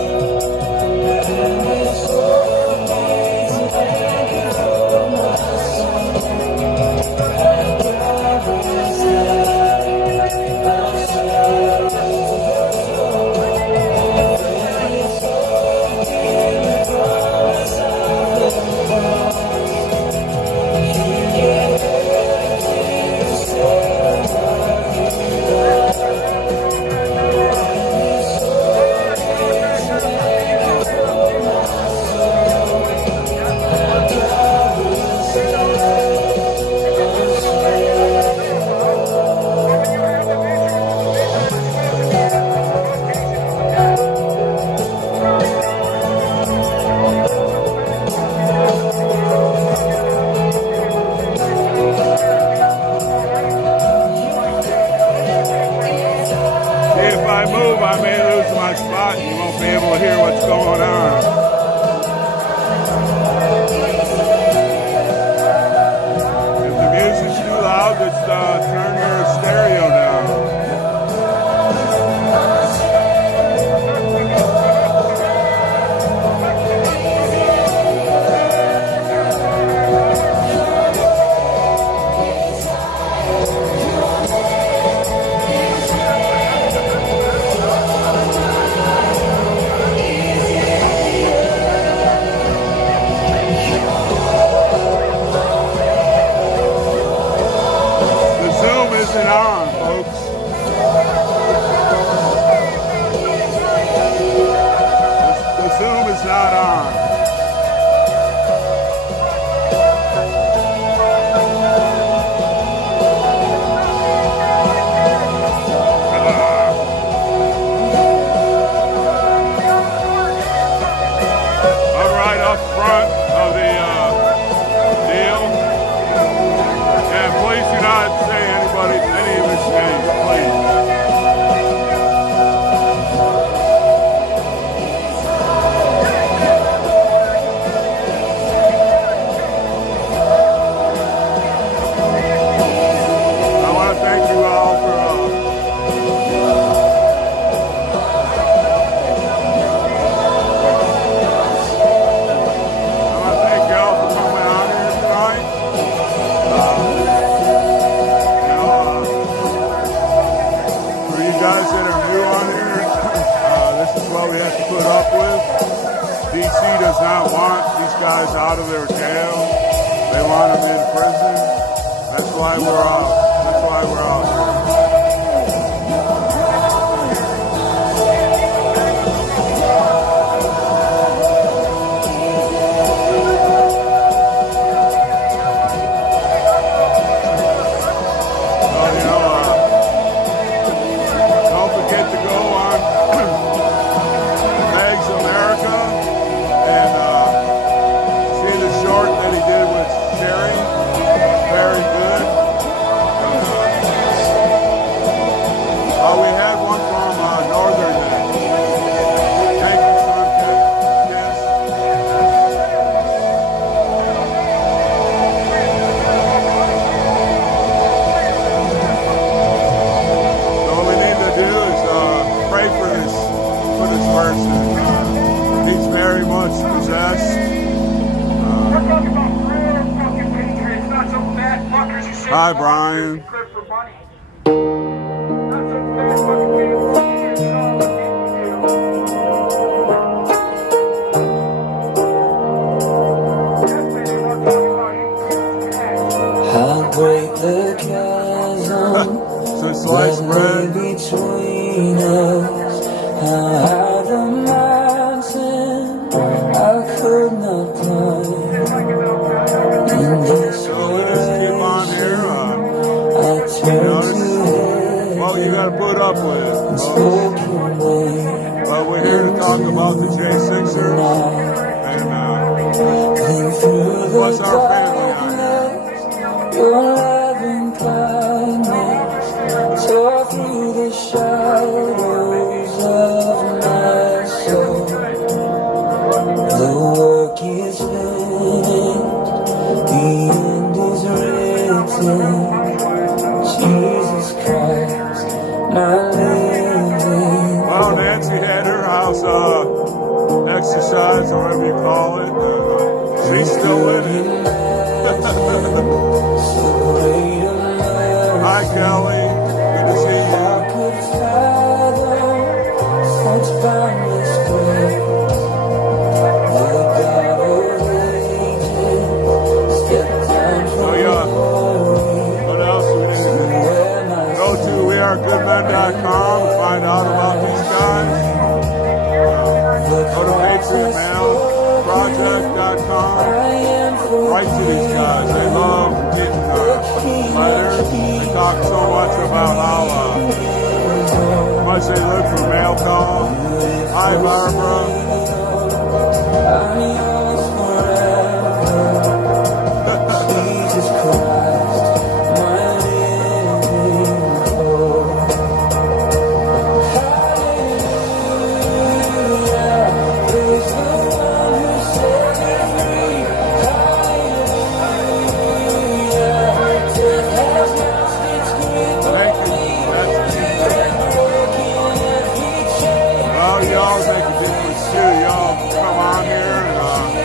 of the deal. And please do not say any of his names, please. I want to thank you all for DC does not want these guys out of their jail. They want them in prison. That's why we're out. That's why we're out. Don't forget to go on that he did with Sherry, very good. We had one from Northern. Thank you, son. Yes. So what we need to do is pray for this person. He's very much possessed. Hi, Brian. How great the chasm that lay between us. How high the mountain I could not climb. In desperation, I turned to heaven. Well, you got to put up with it. But we're here to talk about the J6ers and plus our family on here. Your loving kindness tore through the shadows of my soul. The work is finished, the end is written. Jesus Christ, my living. Well, Nancy had her house exercise, or whatever you call it. She's still in it. Hi, Kelly. Good to see you. Oh, yeah. What else do we need to do? Go to wearegoodmen.com and find out about these guys. Go to patriotmailproject.com. Write to these guys. They love getting letters. They talk so much about how much they look for mail call. Hi, Barbara. Jesus Christ, my living hope. Hallelujah, praise the one who set me free. Hallelujah, death has lost its grip on me. And broken every chain. Well, y'all make a difference too. Y'all come on here and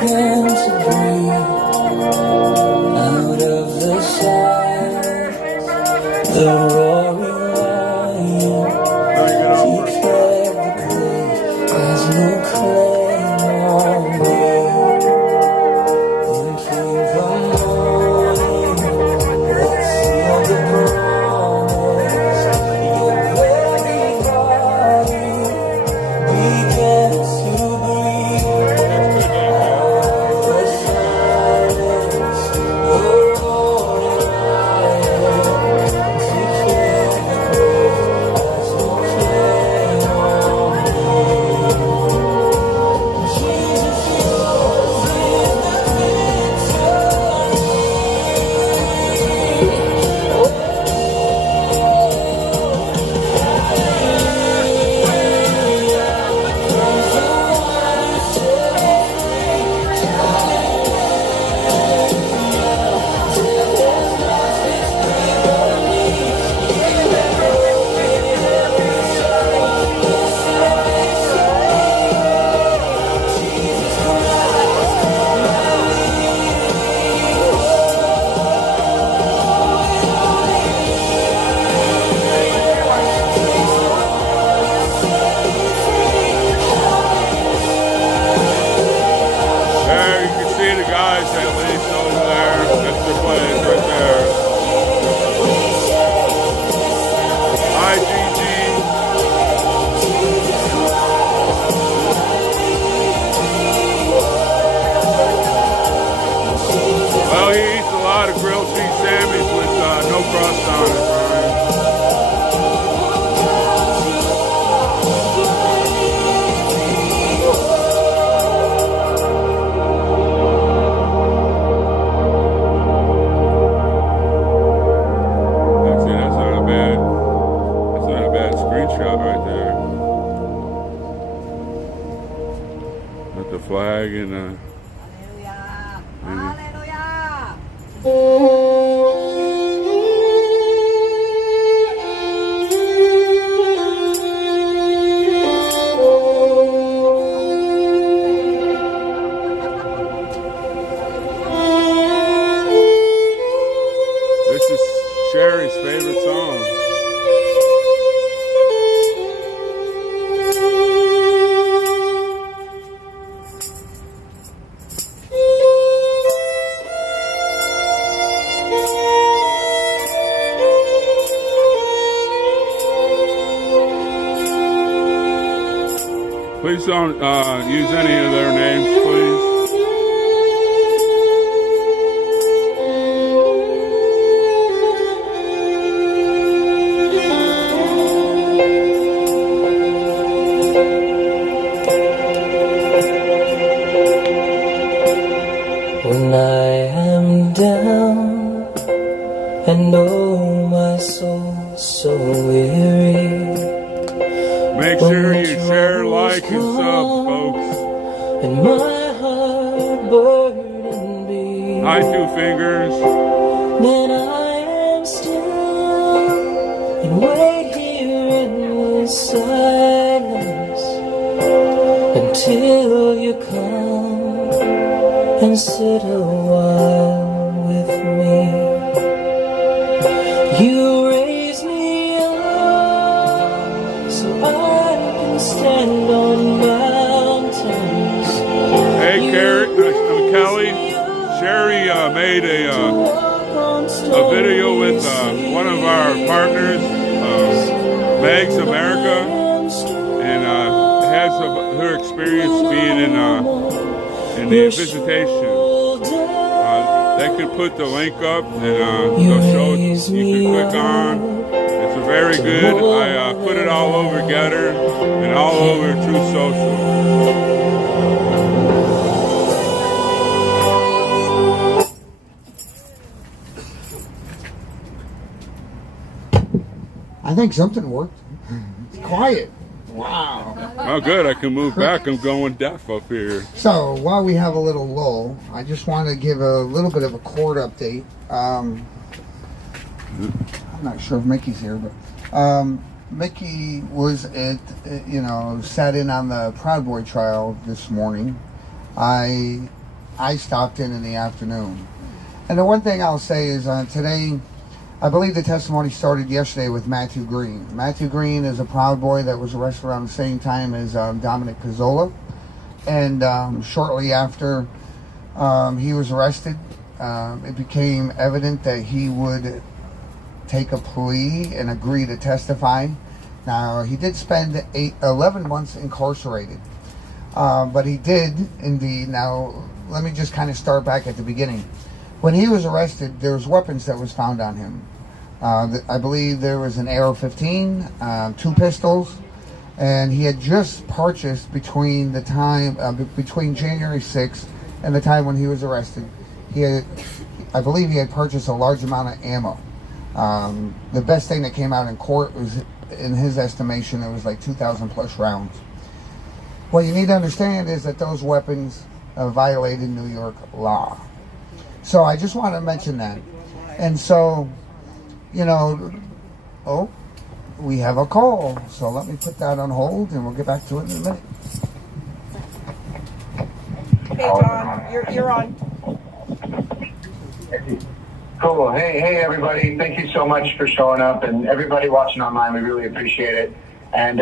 began to breathe. Out of the silence, the roaring lion declared the grave has no claim on me. Then came the morning that sealed the promise. Your very body began to breathe. Out of the silence, the roaring lion declared the grave has no claim on me. Jesus, yours is the There, you can see the guys at least over there. That's their place right there. IGG. Well, he eats a lot of grilled cheese sandwich with no crust on it, Brian. Actually, that's not a bad screenshot right there. With the flag and this is Sherry's favorite song. Please don't use any of their names, please. When I am down and oh my soul so weary, Make sure you share, like, and sub, folks. and my heart burdened be, Hi, Two Fingers. then I am still and wait here in the silence until you come and sit a while with me. You raise me up so I can stand on mountains. Hey, Kelly. Sherry made a video with one of our partners, Megs America, and has her experience being in the visitation. They could put the link up and they'll show it. You can click on. It's a very good. I put it all over Getter and all over Truth Social. I think something worked. It's quiet. Wow. Oh, good. I can move back. I'm going deaf up here. So, while we have a little lull, I just want to give a little bit of a court update. I'm not sure if Mickey's here, but Mickey was sat in on the Proud Boy trial this morning. I I stopped in the afternoon. And the one thing I'll say is today, I believe the testimony started yesterday with Matthew Green. Matthew Green is a Proud Boy that was arrested around the same time as Dominic Pizzola. And shortly after he was arrested, it became evident that he would take a plea and agree to testify. Now, he did spend 11 months incarcerated, but he did indeed. Now, let me just kind of start back at the beginning. When he was arrested, there was weapons that was found on him. I believe there was an AR-15, 2 pistols, and he had just purchased between the time between January 6th and the time when he was arrested. I believe he had purchased a large amount of ammo. The best thing that came out in court was, in his estimation, it was like 2,000 plus rounds. What you need to understand is that those weapons violated New York law. So I just want to mention that. And so, you know, oh, we have a call. So let me put that on hold and we'll get back to it in a minute. Hey, John, you're on. Cool. Hey, everybody. Thank you so much for showing up, and everybody watching online, we really appreciate it. And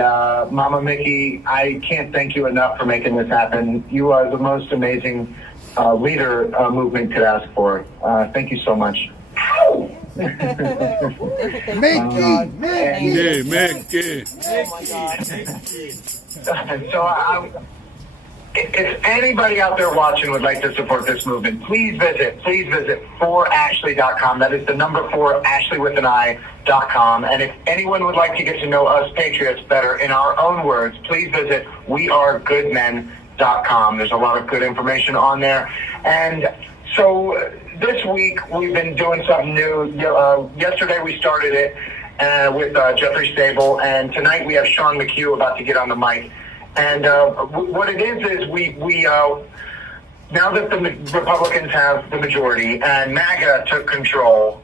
Mama Mickey, I can't thank you enough for making this happen. You are the most amazing leader movement could ask for. Thank you so much. Mickey! Mickey! So if anybody out there watching would like to support this movement, please visit 4ashley.com. That is the number 4, Ashley with an I.com. And if anyone would like to get to know us Patriots better in our own words, please visit wearegoodmen.com. There's a lot of good information on there. And so this week we've been doing something new. Yesterday we started it with Jeffrey Stable, and tonight we have Sean McHugh about to get on the mic. And what it is we now that the Republicans have the majority and MAGA took control,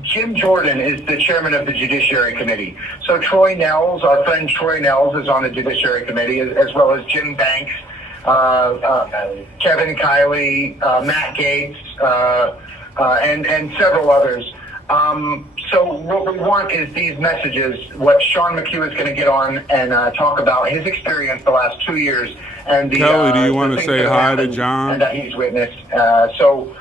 Jim Jordan is the chairman of the Judiciary Committee. So Troy Nels, our friend Troy Nels, is on the Judiciary Committee, as well as Jim Banks, Kevin Kiley, Matt Gaetz, and several others. So what we want is these messages, what Sean McHugh is going to get on and talk about his experience the last 2 years. And the, Kelly, do you want to say hi to John? And that he's witnessed. So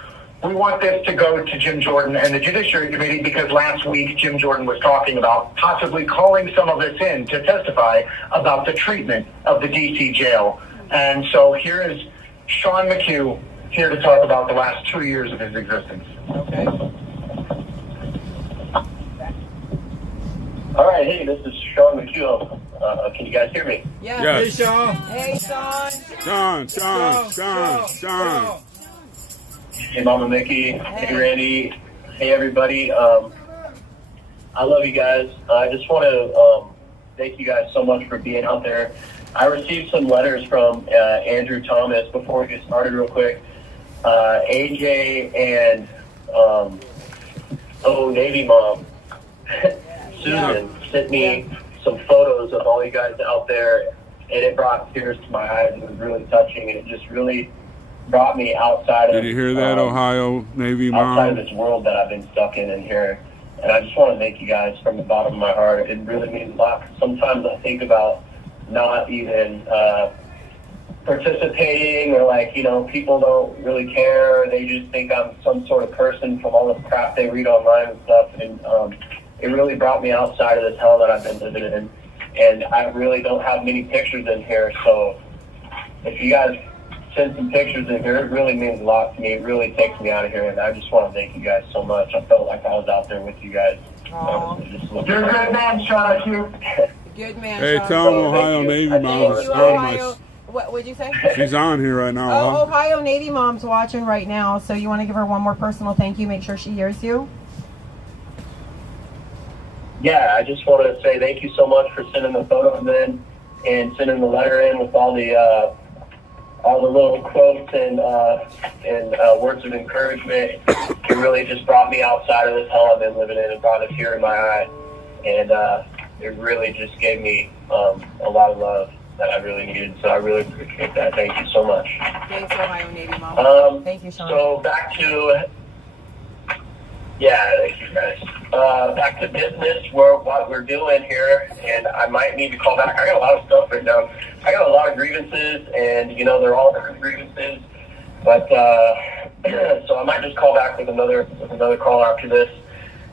we want this to go to Jim Jordan and the Judiciary Committee, because last week Jim Jordan was talking about possibly calling some of us in to testify about the treatment of the D.C. jail. And so here is Sean McHugh here to talk about the last 2 years of his existence. Okay. All right, hey, this is Sean McHugh. Can you guys hear me? Yeah. Yes. Hey, Sean. Hey, Sean. Hey, Mama Mickey. Hey, Randy. Hey, everybody. I love you guys. I just want to thank you guys so much for being out there. I received some letters from Andrew Thomas before we get started real quick. AJ and Navy Mom. Susan sent me some photos of all you guys out there, and it brought tears to my eyes. It was really touching, and it just really brought me outside of... Did you hear that, Ohio Navy Mom? Outside of this world that I've been stuck in here. And I just want to thank you guys from the bottom of my heart. It really means a lot. Sometimes I think about not even participating, or people don't really care. They just think I'm some sort of person from all the crap they read online and stuff. And it really brought me outside of this hell that I've been living in. And I really don't have many pictures in here. So if you guys send some pictures in here, it really means a lot to me. It really takes me out of here. And I just want to thank you guys so much. I felt like I was out there with you guys. You're a good man, Sean. Good man, Hey, Sean. tell him Ohio Navy Mom. Thank you, Ohio. What would you say? She's on here right now. Oh, Ohio Navy Mom's watching right now, so you want to give her one more personal thank you, make sure she hears you? Yeah, I just want to say thank you so much for sending the photos in and sending the letter in with all the little quotes and words of encouragement. It really just brought me outside of this hell I've been living in and brought a tear in my eye. And it really just gave me a lot of love. that I really needed. So I really appreciate that. Thank you so much. Thanks, Ohio Navy Mom. Thank you, Sean. So back to, thank you guys. Back to business, what we're doing here, and I might need to call back. I got a lot of stuff written down. I got a lot of grievances, and they're all different grievances. But so I might just call back with another call after this.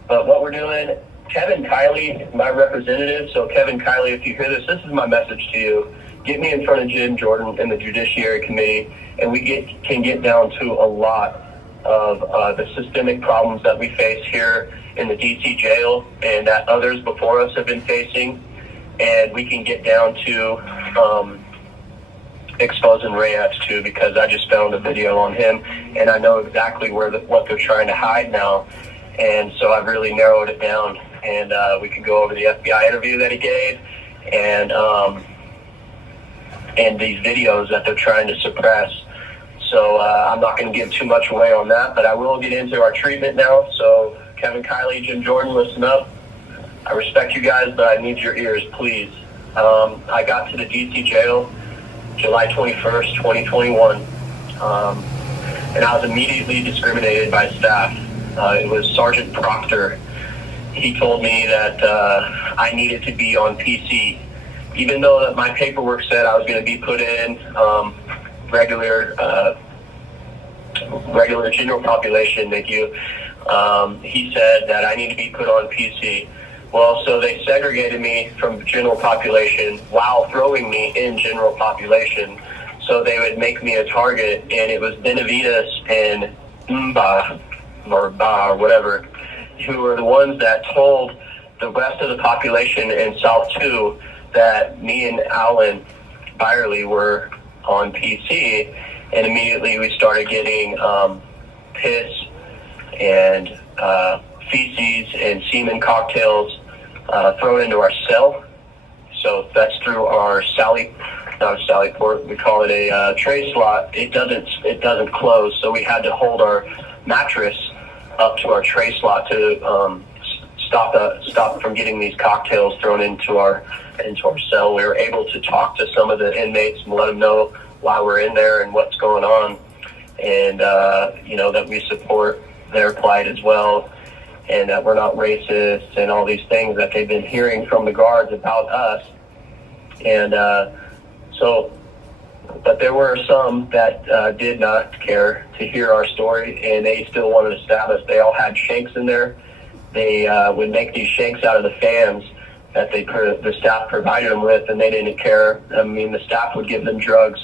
But what we're doing, Kevin Kiley is my representative. So Kevin Kiley, if you hear this, this is my message to you. Get me in front of Jim Jordan in the Judiciary Committee, and we can get down to a lot of the systemic problems that we face here in the DC jail and that others before us have been facing. And we can get down to exposing Reyes too, because I just found a video on him and I know exactly what they're trying to hide now. And so I've really narrowed it down, and we can go over the FBI interview that he gave and these videos that they're trying to suppress. So I'm not going to give too much away on that, but I will get into our treatment now. So Kevin Kiley, Jim Jordan, listen up. I respect you guys, but I need your ears, please. I got to the DC jail July 21st, 2021, and I was immediately discriminated by staff. It was Sergeant Proctor. He told me that I needed to be on PC, even though that my paperwork said I was going to be put in regular general population. Thank you. He said that I need to be put on PC. Well, so they segregated me from general population while throwing me in general population. So they would make me a target, and it was Benavides and Mba, or Ba, or whatever, who were the ones that told the rest of the population in South 2 that me and Alan Byerly were on PC, and immediately we started getting piss and feces and semen cocktails thrown into our cell. So that's through our Sally port. We call it a tray slot. It doesn't close, so we had to hold our mattress up to our tray slot to stop from getting these cocktails thrown into our cell. We were able to talk to some of the inmates and let them know why we're in there and what's going on, and that we support their plight as well, and that we're not racist and all these things that they've been hearing from the guards about us. And but there were some that did not care to hear our story, and they still wanted to stab us. They all had shanks in there. They would make these shanks out of the fans that the staff provided them with, and they didn't care. I mean, the staff would give them drugs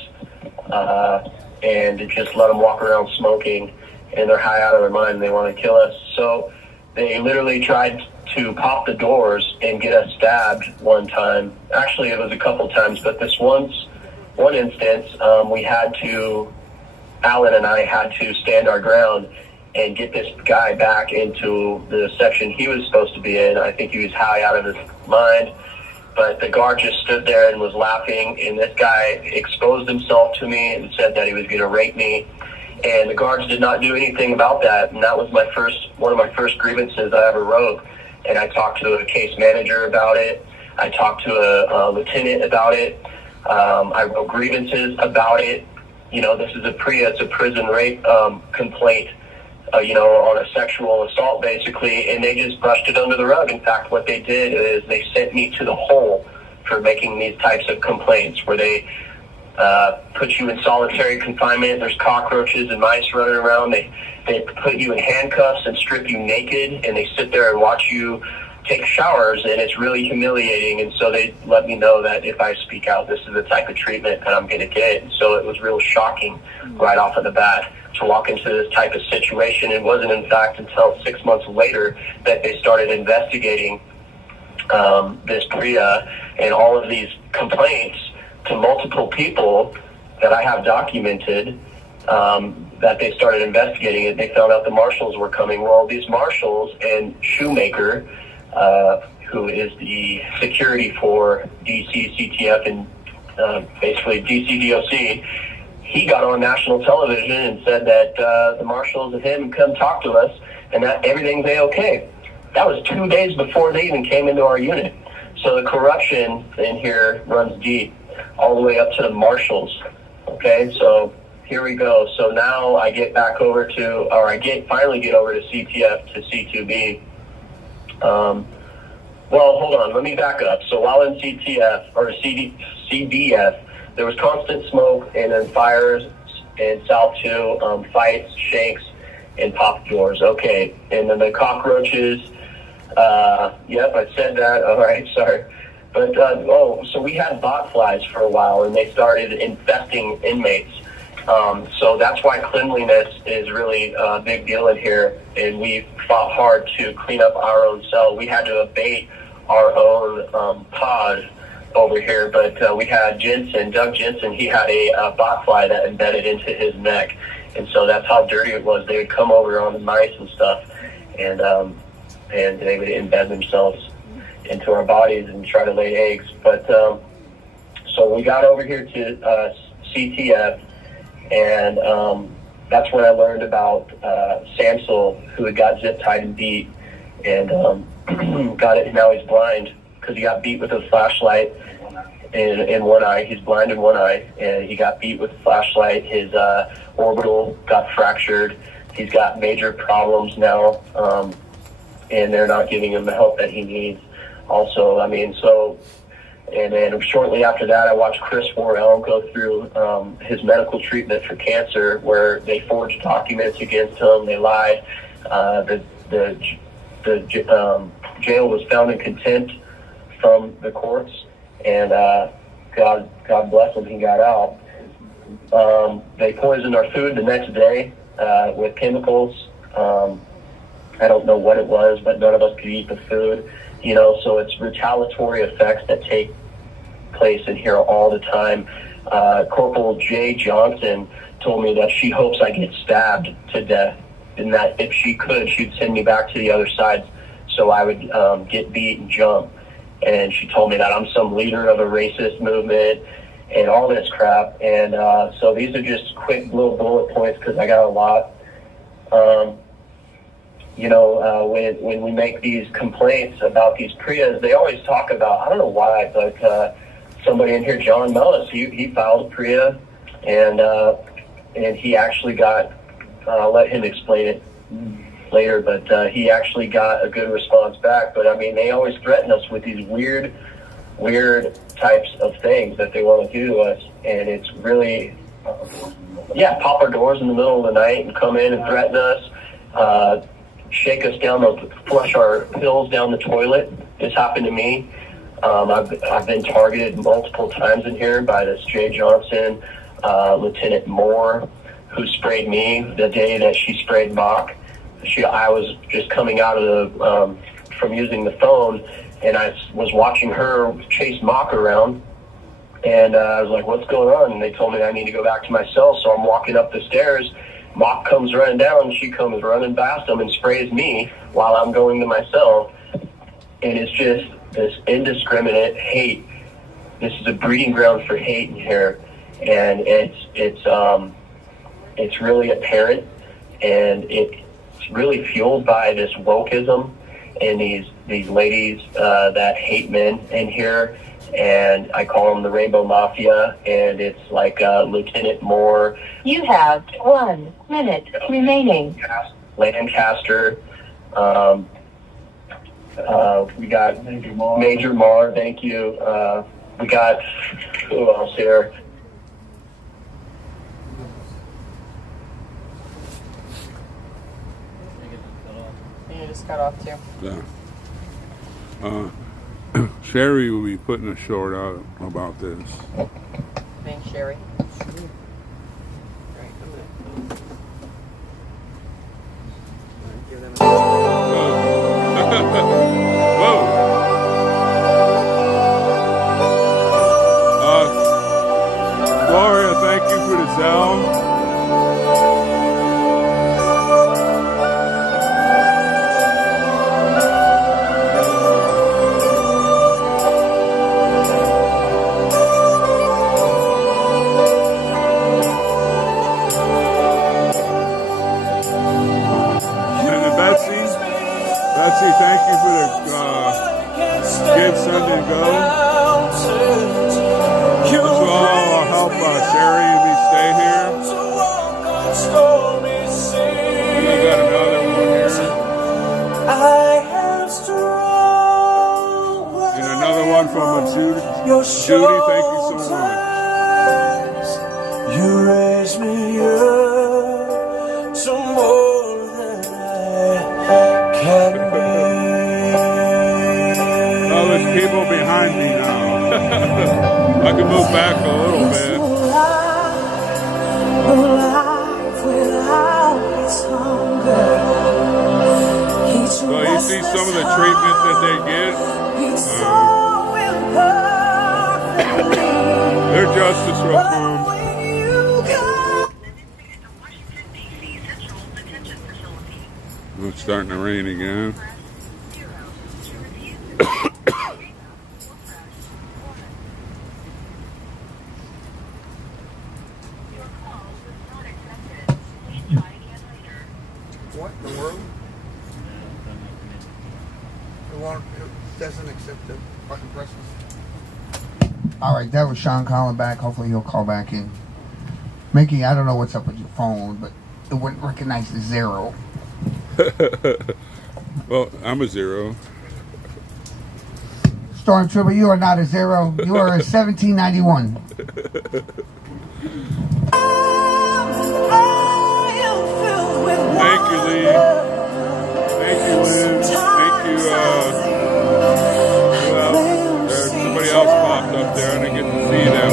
and just let them walk around smoking, and they're high out of their mind and they want to kill us. So they literally tried to pop the doors and get us stabbed one time. Actually, it was a couple times, but this one instance, Alan and I had to stand our ground and get this guy back into the section he was supposed to be in. I think he was high out of his mind, but the guard just stood there and was laughing, and this guy exposed himself to me and said that he was going to rape me, and the guards did not do anything about that. And that was one of my first grievances I ever wrote, and I talked to a case manager about it. I talked to a lieutenant about it. I wrote grievances about it. This is it's a prison rape complaint, on a sexual assault basically, and they just brushed it under the rug. In fact, what they did is they sent me to the hole for making these types of complaints, where they put you in solitary confinement. There's cockroaches and mice running around. They put you in handcuffs and strip you naked, and they sit there and watch you take showers, and it's really humiliating. And so they let me know that if I speak out, this is the type of treatment that I'm going to get. And so it was real shocking right off of the bat to walk into this type of situation. It wasn't, in fact, until 6 months later that they started investigating this PREA and all of these complaints to multiple people that I have documented, that they started investigating it. They found out the marshals were coming. Well, these marshals and Shoemaker, who is the security for DC CTF and basically DC DOC, he got on national television and said that the marshals and him come talk to us and that everything's A-okay. That was 2 days before they even came into our unit. So the corruption in here runs deep. all the way up to the marshals. Okay, so here we go. So now I get back over to, or finally get over to CTF to C2B. Well, hold on, let me back up. So while in CTF, or CDF, there was constant smoke and then fires in South 2, fights, shakes, and pop doors. Okay, and then the cockroaches, yep, I said that. All right, sorry. But, so we had bot flies for a while, and they started infesting inmates. So that's why cleanliness is really a big deal in here, and we fought hard to clean up our own cell. We had to abate our own pod over here, but we had Doug Jensen, he had a bot fly that embedded into his neck, and so that's how dirty it was. They would come over on the mice and stuff, and they would embed themselves into our bodies and try to lay eggs. But so we got over here to CTF, and that's when I learned about Samsel, who had got zip tied and beat, and got it. Now he's blind because he got beat with a flashlight in one eye. He's blind in one eye, and he got beat with a flashlight. His orbital got fractured. He's got major problems now, and they're not giving him the help that he needs. Also, I mean, so, and then shortly after that, I watched Chris Worrell go through his medical treatment for cancer, where they forged documents against him. They lied. The jail was found in contempt from the courts, and God bless him, he got out. They poisoned our food the next day with chemicals. I don't know what it was, but none of us could eat the food. You know, so it's retaliatory effects that take place in here all the time. Corporal Jay Johnson told me that she hopes I get stabbed to death, and that if she could, she'd send me back to the other side so I would get beat and jump. And she told me that I'm some leader of a racist movement and all this crap. And so these are just quick little bullet points because I got a lot. You know, when we make these complaints about these PREAs, they always talk about, I don't know why, but somebody in here, John Mellis, he filed a PREA, and he actually got, I'll let him explain it later, but he actually got a good response back. But I mean, they always threaten us with these weird types of things that they want to do to us, and it's really, pop our doors in the middle of the night and come in and threaten us, shake us down, flush our pills down the toilet. This happened to me. I've been targeted multiple times in here by this Jay Johnson, Lieutenant Moore, who sprayed me the day that she sprayed Mock. I was just coming out of from using the phone, and I was watching her chase Mock around, and I was like, what's going on? And they told me I need to go back to my cell, so I'm walking up the stairs. Mock comes running down, she comes running past him and sprays me while I'm going to my cell. And it's just this indiscriminate hate. This is a breeding ground for hate in here, and it's really apparent, and it's really fueled by this wokeism and these ladies that hate men in here. And I call them the Rainbow Mafia, and it's like Lieutenant Moore. You have 1 minute remaining. Lancaster. We got Major Marr, thank you. We got, who else here? You just got off too. Yeah. Sherry will be putting a short out about this. Thanks, Sherry. Gloria, thank you for the sound. Betsy, thank you for the Kids Sunday Go. Judy, thank you so much. You raise me up to more than I can be. Oh, there's people behind me now. I can move back a little bit. So you see some of the treatment that they get. Their justice will come. It's starting to rain again. What in the world? It doesn't accept the button presses. All right, that was Sean calling back. Hopefully he'll call back in. Mickey, I don't know what's up with your phone, but it wouldn't recognize the 0. Well, I'm a 0. Stormtrooper, you are not a 0. You are a 1791. Thank you, Lee. Thank you, Liz. Thank you, who else? There's somebody else popped up there. I didn't get to see them.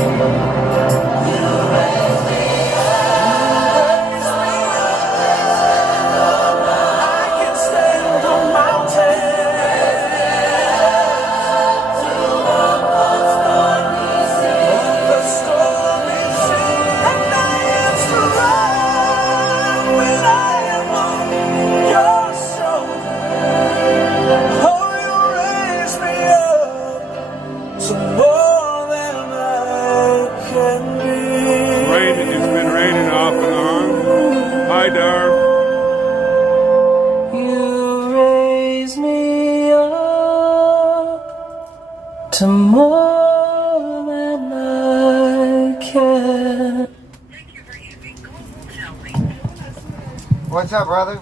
It's been raining off and on. Hi, Dar. You raise me up to more than I can. What's up, brother?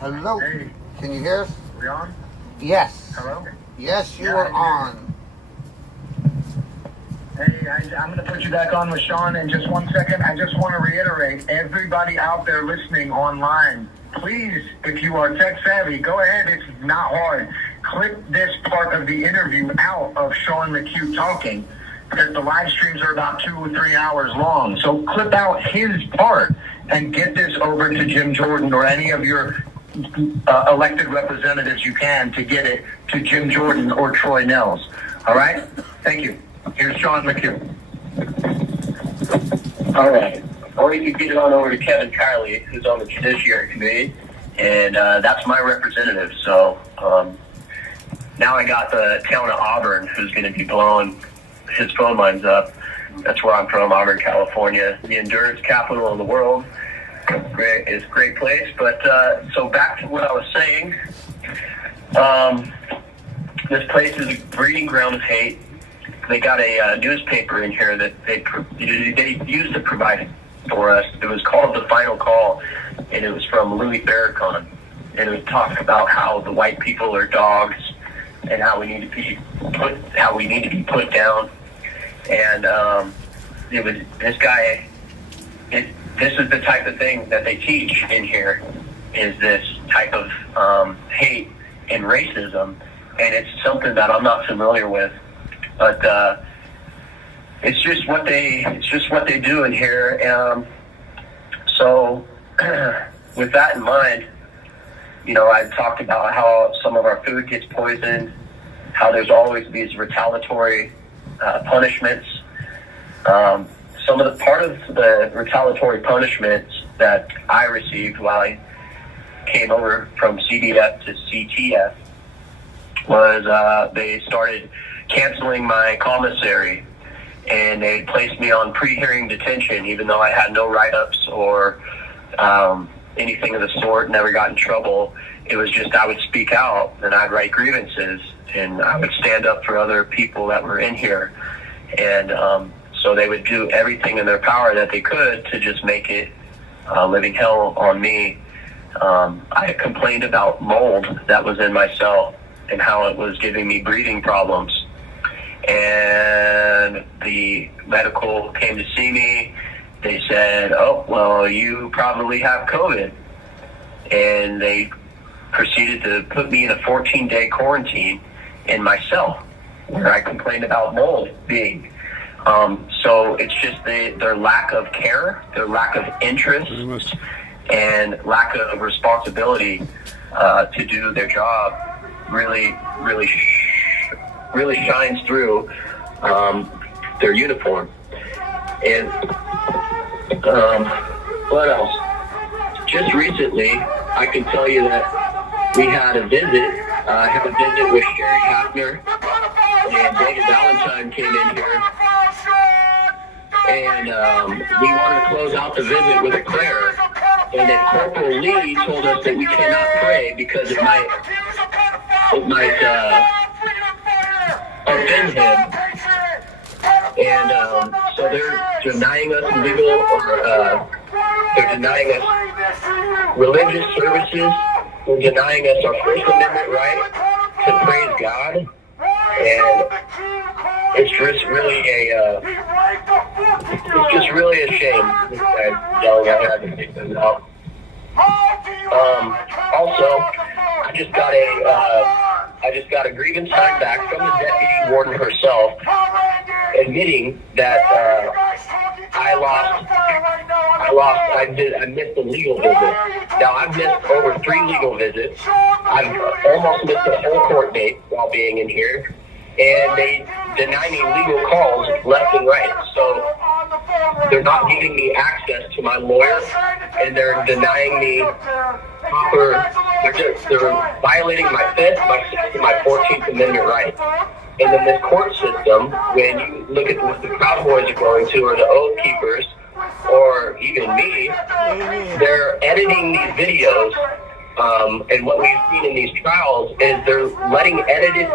Hello. Hey. Can you hear us? We on? Yes. Hello? Yes, you Yeah, are I on. Hey, I'm going to put you back on with Sean in just 1 second. I just want to reiterate, everybody out there listening online, please, if you are tech savvy, go ahead. It's not hard. Clip this part of the interview out of Sean McHugh talking, because the live streams are about 2 or 3 hours long. So clip out his part and get this over to Jim Jordan or any of your elected representatives you can to get it to Jim Jordan or Troy Nels. All right? Thank you. Here's Sean McHugh. All right. Or you could get it on over to Kevin Kiley, who's on the Judiciary Committee, and that's my representative. So now I got the town of Auburn, who's going to be blowing his phone lines up. That's where I'm from, Auburn, California, the endurance capital of the world. Great, it's a great place. But so back to what I was saying. This place is a breeding ground of hate. They got a newspaper in here that they used to provide for us. It was called The Final Call, and it was from Louis Farrakhan. And it was talking about how the white people are dogs and how we need to be put down. And it was this guy. This is the type of thing that they teach in here, is this type of hate and racism, and it's something that I'm not familiar with, but it's just what they do in here. So with that in mind, you know, I talked about how some of our food gets poisoned, how there's always these retaliatory punishments. Some of the part of the retaliatory punishments that I received while I came over from CDF to CTF was they started canceling my commissary, and they placed me on pre-hearing detention, even though I had no write-ups or anything of the sort, never got in trouble. It was just I would speak out, and I'd write grievances, and I would stand up for other people that were in here. And so they would do everything in their power that they could to just make it living hell on me. I complained about mold that was in my cell and how it was giving me breathing problems. and the medical came to see me. They said, oh, well, you probably have COVID. And they proceeded to put me in a 14-day quarantine in my cell where I complained about mold being. So it's just their lack of care, their lack of interest, and lack of responsibility to do their job really shines through their uniform. And what else? Just recently, I can tell you that we had a visit. I had a visit with Sherry Hafner, and David Valentine came in here, and we wanted to close out the visit with a prayer. And then Corporal Lee told us that we cannot pray because it might offend him. And so they're denying us they're denying us religious services. They're denying us our First Amendment right to praise God. And it's just really a shame. This guy's yelling at her to take them out. Also, I just got a grievance signed back from the deputy warden herself, admitting that I missed a legal visit. Now, I've missed over 3 legal visits. I've almost missed a whole court date while being in here, and they deny me legal calls left and right. So they're not giving me access to my lawyer, and they're denying me they're violating my 5th, my 6th, and my 14th Amendment right. And then this court system, when you look at what the Proud Boys are going to, or the Oath Keepers, or even me, they're editing these videos, and what we've seen in these trials is they're letting edited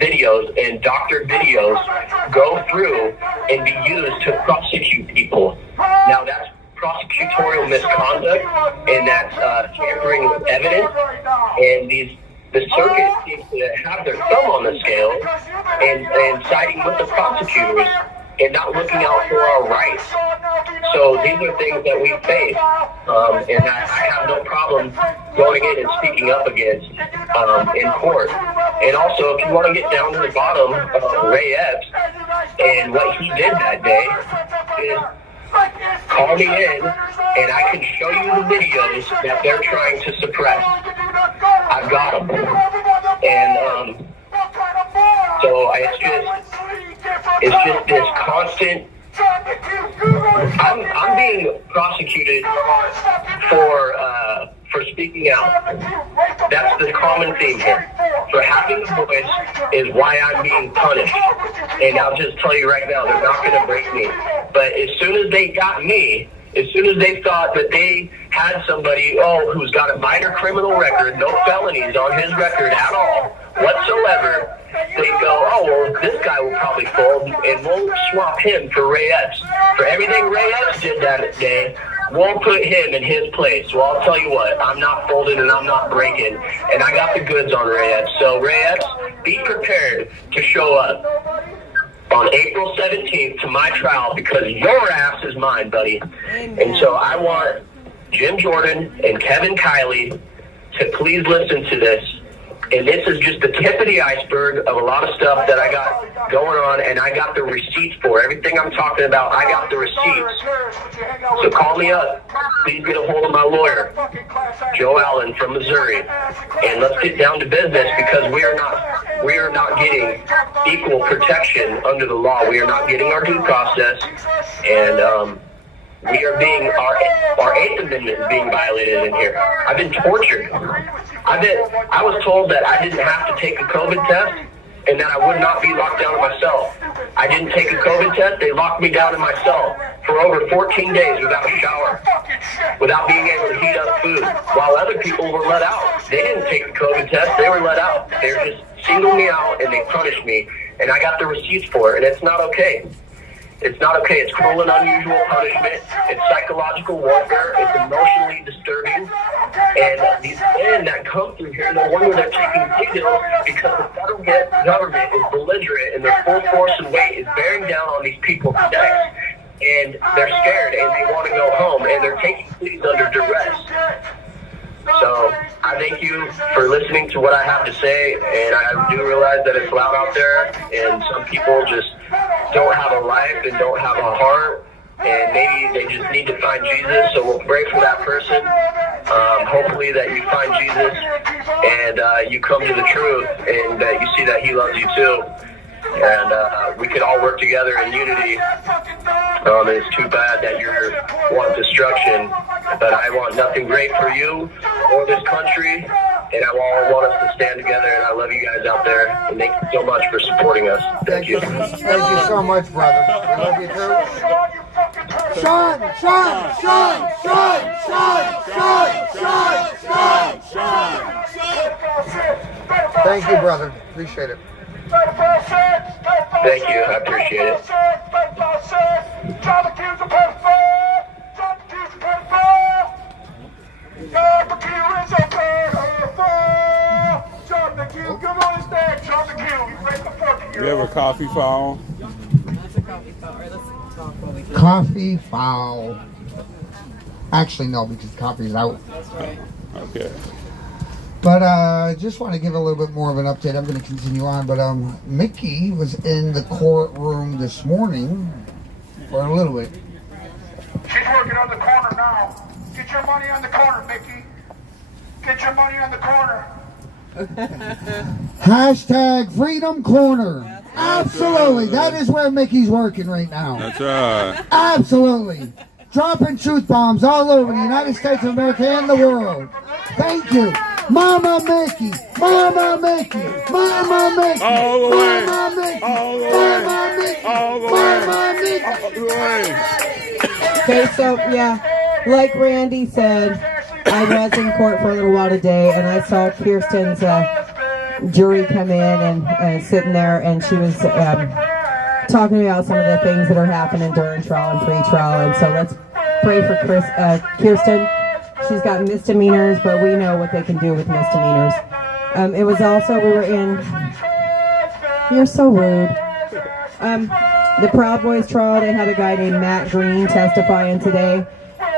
videos and doctored videos go through and be used to prosecute people. Now that's prosecutorial misconduct, and that's tampering with evidence, and the circuit seems to have their thumb on the scale and siding with the prosecutors and not looking out for our rights. So these are things that we face, and I have no problem going in and speaking up against in court. And also, if you want to get down to the bottom of Ray Epps and what he did that day, is call me in, and I can show you the videos that they're trying to suppress. I've got them. And so it's just this constant. I'm being prosecuted for speaking out. That's the common theme here. For having a voice is why I'm being punished. And I'll just tell you right now, they're not going to break me. But as soon as they got me, as soon as they thought that they had somebody, who's got a minor criminal record, no felonies on his record at all, whatsoever, they go, this guy will probably fold, and we'll swap him for Ray Epps. For everything Ray Epps did that day, we'll put him in his place. Well, I'll tell you what, I'm not folding and I'm not breaking, and I got the goods on Ray Epps. So Ray Epps, be prepared to show up on April 17th to my trial, because your ass is mine, buddy. Amen. And so I want Jim Jordan and Kevin Kiley to please listen to this. And this is just the tip of the iceberg of a lot of stuff that I got going on, and I got the receipts for everything I'm talking about. I got the receipts. So call me up. Please get a hold of my lawyer, Joe Allen from Missouri, and let's get down to business, because we are not getting equal protection under the law. We are not getting our due process, and we are being our 8th Amendment is being violated in here. I've been tortured. I was told that I didn't have to take a COVID test and that I would not be locked down in my cell. I didn't take a COVID test. They locked me down in my cell for over 14 days without a shower, without being able to heat up food, while other people were let out. They didn't take the COVID test. They were let out. They just singled me out, and they punished me, and I got the receipts for it, and it's not okay. It's not okay. It's cruel and unusual punishment. It's psychological warfare. It's emotionally disturbing. And these men that come through here, no wonder they're taking plea deals, because the federal government is belligerent in their full force and and they want to go home, and they're taking pleas under duress. So I thank you for listening to what I have to say, and I do realize that it's loud out there, and some people just don't have a life and don't have a heart, and maybe they just need to find Jesus. So we'll pray for that person. Hopefully that you find Jesus and you come to the truth, and that you see that he loves you too. And we could all work together in unity. It's too bad that you want destruction, but I want nothing great for you or this country, and I want us to stand together, and I love you guys out there, and thank you so much for supporting us. Thank you. Thank you so much, brother. I love you too. Sean! Thank you, brother. Appreciate it. Thank you. I appreciate it. You have a coffee foul? That's a coffee foul. All right, let's talk while we can. Coffee foul. Actually, no, because coffee's out. That's right. Okay. But I just want to give a little bit more of an update. I'm going to continue on. But Mickey was in the courtroom this morning for a little bit. She's working on the corner now. Get your money on the corner, Mickey. Get your money on the corner. Hashtag Freedom Corner. Absolutely. That is where Mickey's working right now. That's right. Absolutely. Dropping truth bombs all over the United States of America and the world. Thank you. Mama Mickey. Mama Mickey. Mama Mickey. All the way. Mama Mickey. All the way. Mama Mickey. All the way. Mama Mickey. All the way. Okay, so yeah, like Randy said, I was in court for a little while today, and I saw Kirsten's jury come in and sitting there, and she was talking about some of the things that are happening during trial and pre-trial. And so let's pray for Kirsten. She's got misdemeanors, but we know what they can do with misdemeanors. It was also, we were in, you're so rude. The Proud Boys trial, they had a guy named Matt Green testifying today.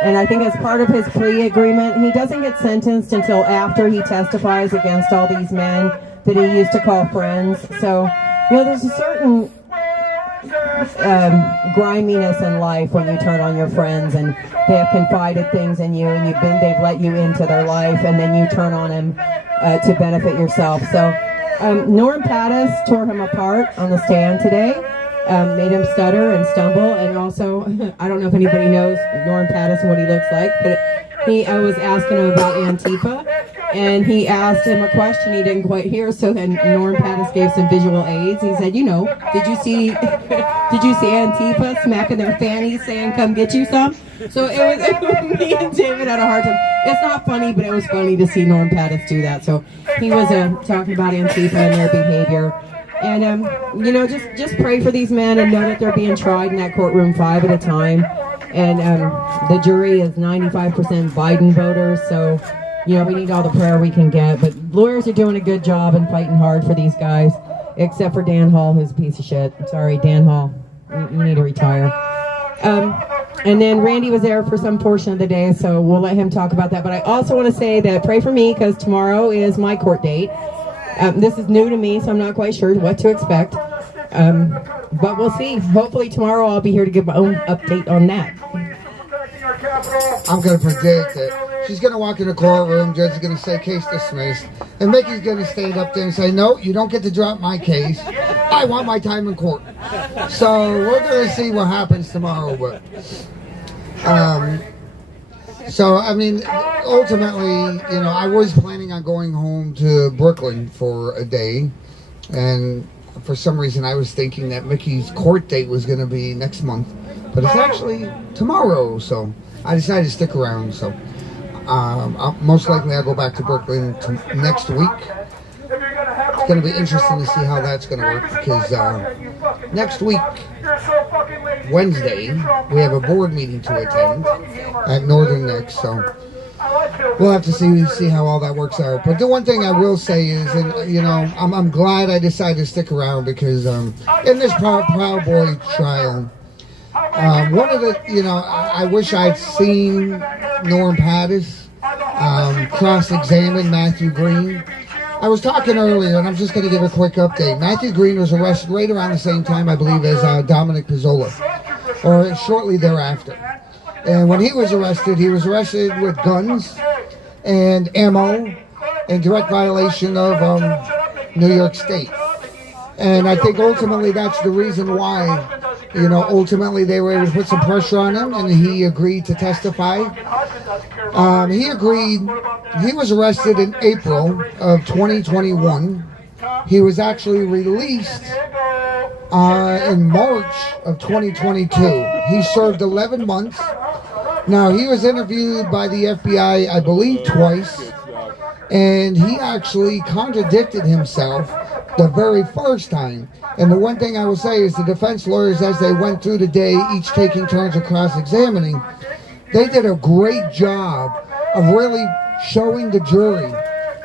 And I think as part of his plea agreement, he doesn't get sentenced until after he testifies against all these men that he used to call friends. So, there's a certain griminess in life when you turn on your friends and they have confided things in you, and they've let you into their life, and then you turn on them to benefit yourself. So Norm Pattis tore him apart on the stand today, made him stutter and stumble, and also, I don't know if anybody knows Norm Pattis and what he looks like, but I was asking him about Antifa, and he asked him a question he didn't quite hear, so then Norm Pattis gave some visual aids. He said, did you see Antifa smacking their fannies saying, come get you some? So it was me and David had a hard time. It's not funny, but it was funny to see Norm Pattis do that. So he was talking about Antifa and their behavior. And, just pray for these men and know that they're being tried in that courtroom 5 at a time. And the jury is 95% Biden voters, so, we need all the prayer we can get. But lawyers are doing a good job and fighting hard for these guys, except for Dan Hall, who's a piece of shit. I'm sorry, Dan Hall, you need to retire. And then Randy was there for some portion of the day, so we'll let him talk about that. But I also want to say that pray for me, because tomorrow is my court date. This is new to me, so I'm not quite sure what to expect. But we'll see. Hopefully tomorrow I'll be here to give my own update on that. I'm going to predict that she's going to walk in the courtroom, judge is going to say case dismissed, and Mickey's going to stand up there and say, no, you don't get to drop my case. I want my time in court. So we're going to see what happens tomorrow. But ultimately, I was planning on going home to Brooklyn for a day, and for some reason I was thinking that Mickey's court date was going to be next month, but it's actually tomorrow, so I decided to stick around. So most likely I'll go back to Brooklyn next week. It's going to be interesting to see how that's going to work, because next week, Wednesday, we have a board meeting to attend at Northern Next, so we'll have to see how all that works out. But the one thing I will say is, and I'm glad I decided to stick around, because in this Proud Boy trial, One of the, I wish I'd seen Norm Pattis cross-examine Matthew Green. I was talking earlier, and I'm just going to give a quick update. Matthew Green was arrested right around the same time, I believe, as Dominic Pizzola, or shortly thereafter. And when he was arrested with guns and ammo in direct violation of New York State. And I think ultimately that's the reason why, ultimately they were able to put some pressure on him, and he agreed to testify. He agreed. He was arrested in April of 2021. He was actually released in March of 2022. He served 11 months. Now, he was interviewed by the FBI, I believe, twice, and he actually contradicted himself the very first time. And the one thing I will say is the defense lawyers, as they went through the day, each taking turns of cross-examining, they did a great job of really showing the jury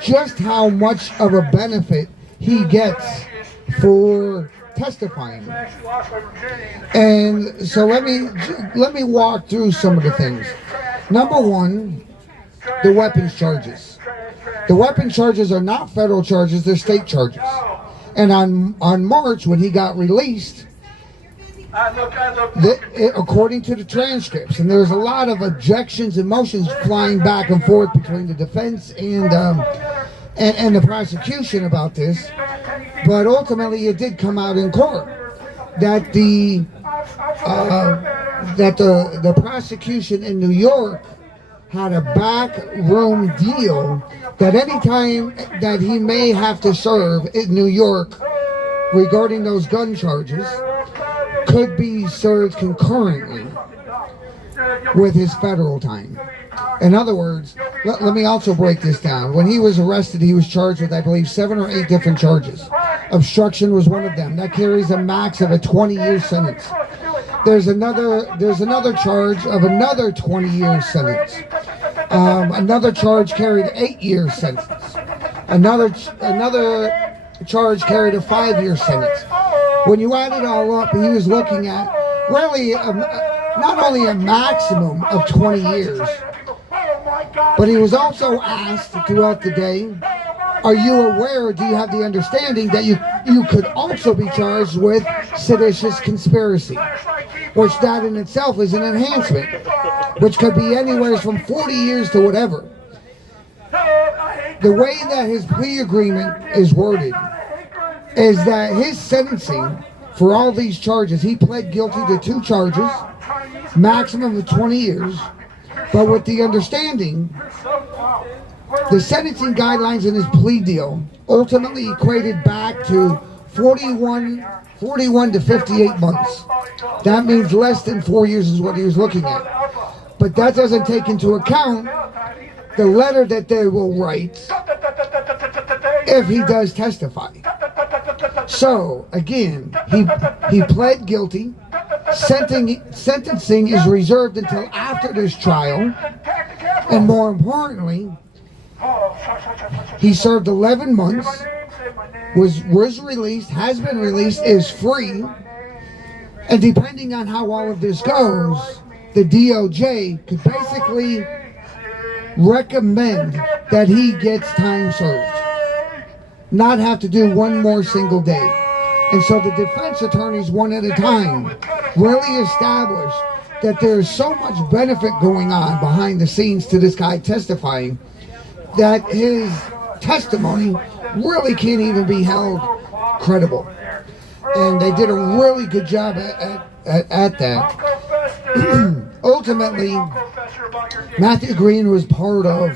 just how much of a benefit he gets for testifying. And so let me walk through some of the things. Number one, the weapons charges. The weapons charges are not federal charges, they're state charges. And on March, when he got released, according to the transcripts, and there's a lot of objections and motions flying back and forth between the defense and the prosecution about this, but ultimately it did come out in court that the prosecution in New York had a backroom deal that any time that he may have to serve in New York regarding those gun charges could be served concurrently with his federal time. In other words, let me also break this down. When he was arrested, he was charged with, I believe, 7 or 8 different charges. Obstruction was one of them. That carries a max of a 20-year sentence. There's another charge of another 20-year sentence. Another charge carried 8-year sentence. Another charge carried a 5-year sentence. When you add it all up, he was looking at really not only a maximum of 20 years, but he was also asked throughout the day, are you aware, do you have the understanding that you could also be charged with seditious conspiracy, which that in itself is an enhancement, which could be anywhere from 40 years to whatever. The way that his plea agreement is worded is that his sentencing for all these charges, he pled guilty to 2 charges, maximum of 20 years, but with the understanding, the sentencing guidelines in his plea deal ultimately equated back to 41 to 58 months. That means less than 4 years is what he was looking at. But that doesn't take into account the letter that they will write if he does testify. So, again, he pled guilty. Sentencing is reserved until after this trial. And more importantly, he served 11 months, was released, has been released, is free. And depending on how all of this goes, the DOJ could basically recommend that he gets time served, not have to do one more single day. And so the defense attorneys, one at a time, really established that there's so much benefit going on behind the scenes to this guy testifying that his testimony really can't even be held credible. And they did a really good job at that. Ultimately, Matthew Green was part of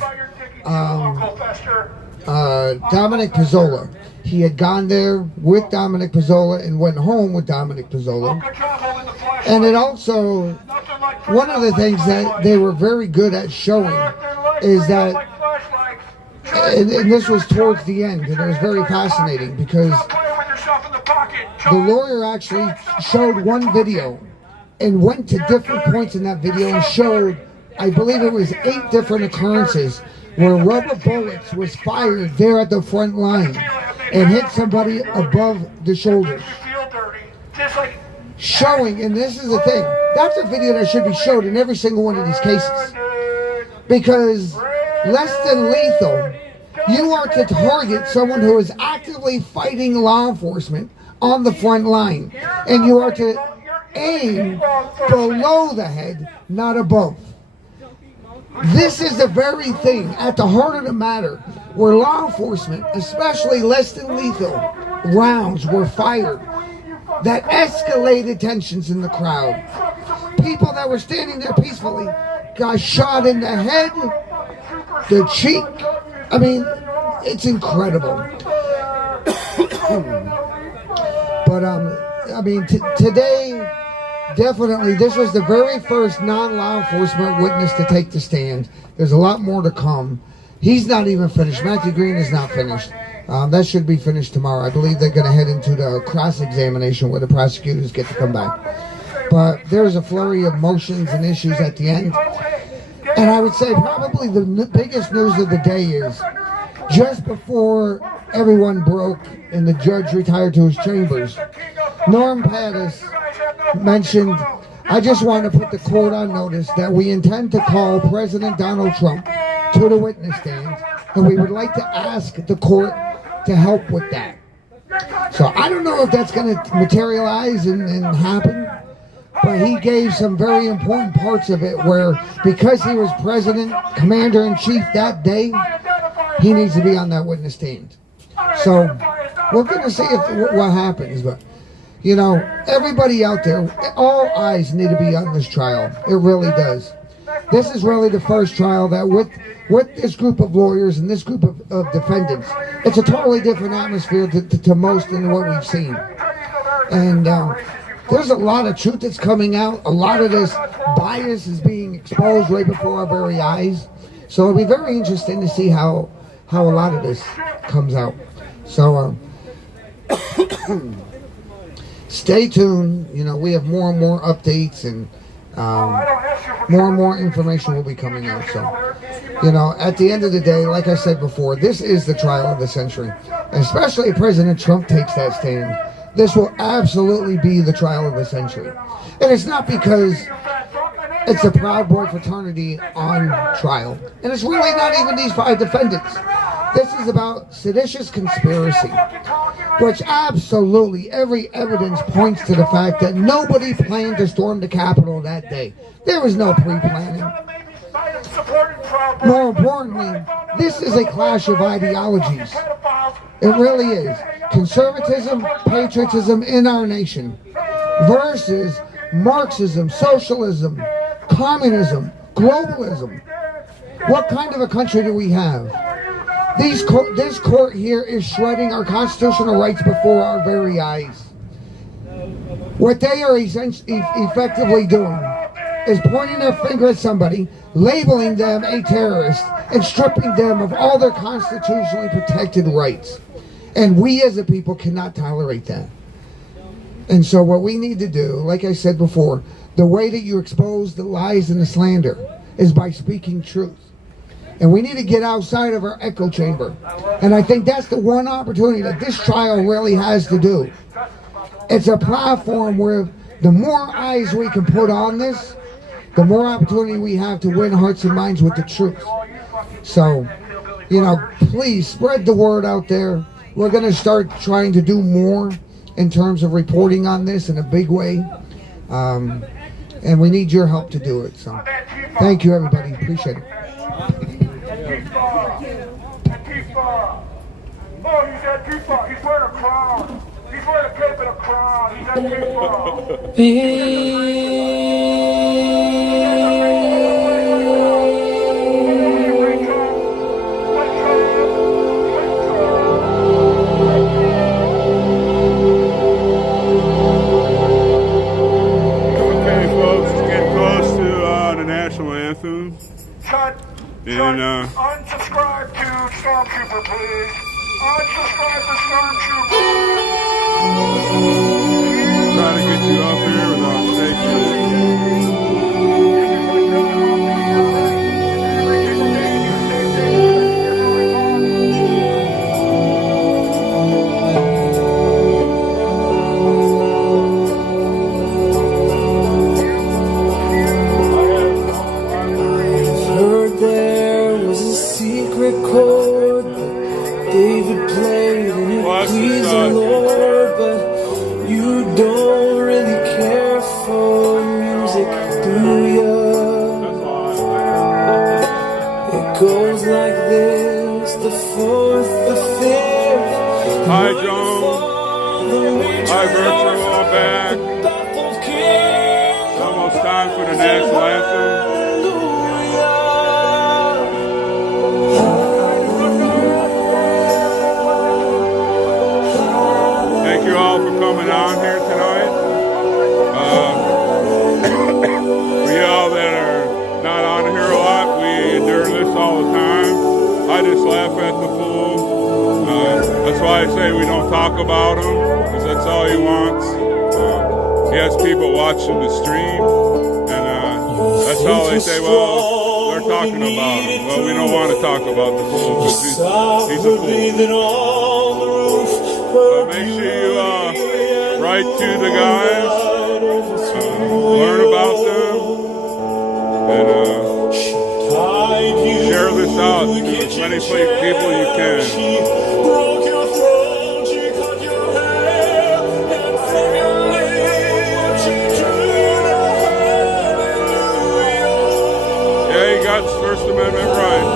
Dominic Pizzola. He had gone there with Dominic Pizzola and went home with Dominic Pizzola. And it also, one of the things that they were very good at showing is that, and this was towards the end, and it was very fascinating because the lawyer actually showed one video and went to different points in that video and showed, I believe it was 8 different occurrences where rubber bullets was fired there at the front line and hit somebody above the shoulders. showing, and this is the thing, that's a video that should be showed in every single one of these cases. Because less than lethal, you are to target someone who is actively fighting law enforcement on the front line. And you are to aim below the head, not above. This is the very thing at the heart of the matter where law enforcement, especially less than lethal rounds, were fired that escalated tensions in the crowd. People that were standing there peacefully got shot in the head, the cheek. I mean, it's incredible. But I mean, today, definitely, this was the very first non-law enforcement witness to take the stand. There's a lot more to come. He's not even finished. Matthew Green is not finished. That should be finished tomorrow. I believe they're going to head into the cross-examination where the prosecutors get to come back. But there's a flurry of motions and issues at the end. And I would say probably the biggest news of the day is just before everyone broke and the judge retired to his chambers, Norm Pattis mentioned, I just want to put the court on notice that we intend to call President Donald Trump to the witness stand, and we would like to ask the court to help with that. So I don't know if that's going to materialize and happen, but he gave some very important parts of it where, because he was president, commander-in-chief that day, he needs to be on that witness stand. So we're going to see what happens, but you know, everybody out there, all eyes need to be on this trial. It really does. This is really the first trial that with this group of lawyers and this group of defendants, it's a totally different atmosphere to most than what we've seen. And there's a lot of truth that's coming out. A lot of this bias is being exposed right before our very eyes. So it'll be very interesting to see how a lot of this comes out. So stay tuned. You know, we have more and more updates, and more and more information will be coming out. So, you know, at the end of the day, like I said before, this is the trial of the century. And especially if President Trump takes that stand, this will absolutely be the trial of the century. And it's not because it's a Proud Boy fraternity on trial. And it's really not even these 5 defendants. This is about seditious conspiracy, which absolutely every evidence points to the fact that nobody planned to storm the Capitol that day. There was no pre-planning. More importantly, this is a clash of ideologies. It really is. Conservatism, patriotism in our nation versus Marxism, socialism, communism, globalism. What kind of a country do we have? This court here is shredding our constitutional rights before our very eyes. What they are effectively doing is pointing their finger at somebody, labeling them a terrorist, and stripping them of all their constitutionally protected rights. And we as a people cannot tolerate that. And so what we need to do, like I said before, the way that you expose the lies and the slander is by speaking truth. And we need to get outside of our echo chamber. And I think that's the one opportunity that this trial really has to do. It's a platform where the more eyes we can put on this, the more opportunity we have to win hearts and minds with the truth. So, you know, please spread the word out there. We're going to start trying to do more in terms of reporting on this in a big way. And we need your help to do it. So, thank you, everybody. Appreciate it. Oh, he's Antifa. He's wearing a crown. He's wearing a cape and a crown. He's Antifa. Okay, folks, it's getting close to the national anthem. And unsubscribe to Stormtrooper, please. Unsubscribe to Stormtrooper. Try to get you up here without safety. goes like this, the fourth, the fifth. Hi, Joan. Hi, Virtual. I'm back. It's almost time for the national anthem. Thank you all for coming on here tonight. For y'all that are not on here a lot, we endure this all the time. I just laugh at the fool. That's why I say we don't talk about him, because that's all he wants. He has people watching the stream, and that's all they say, well, they're talking about him. Well, we don't want to talk about the fool, because he's a fool. But make sure you write to the guys, learn about them, and share this out to as many people you can. Yeah, he got his First Amendment right.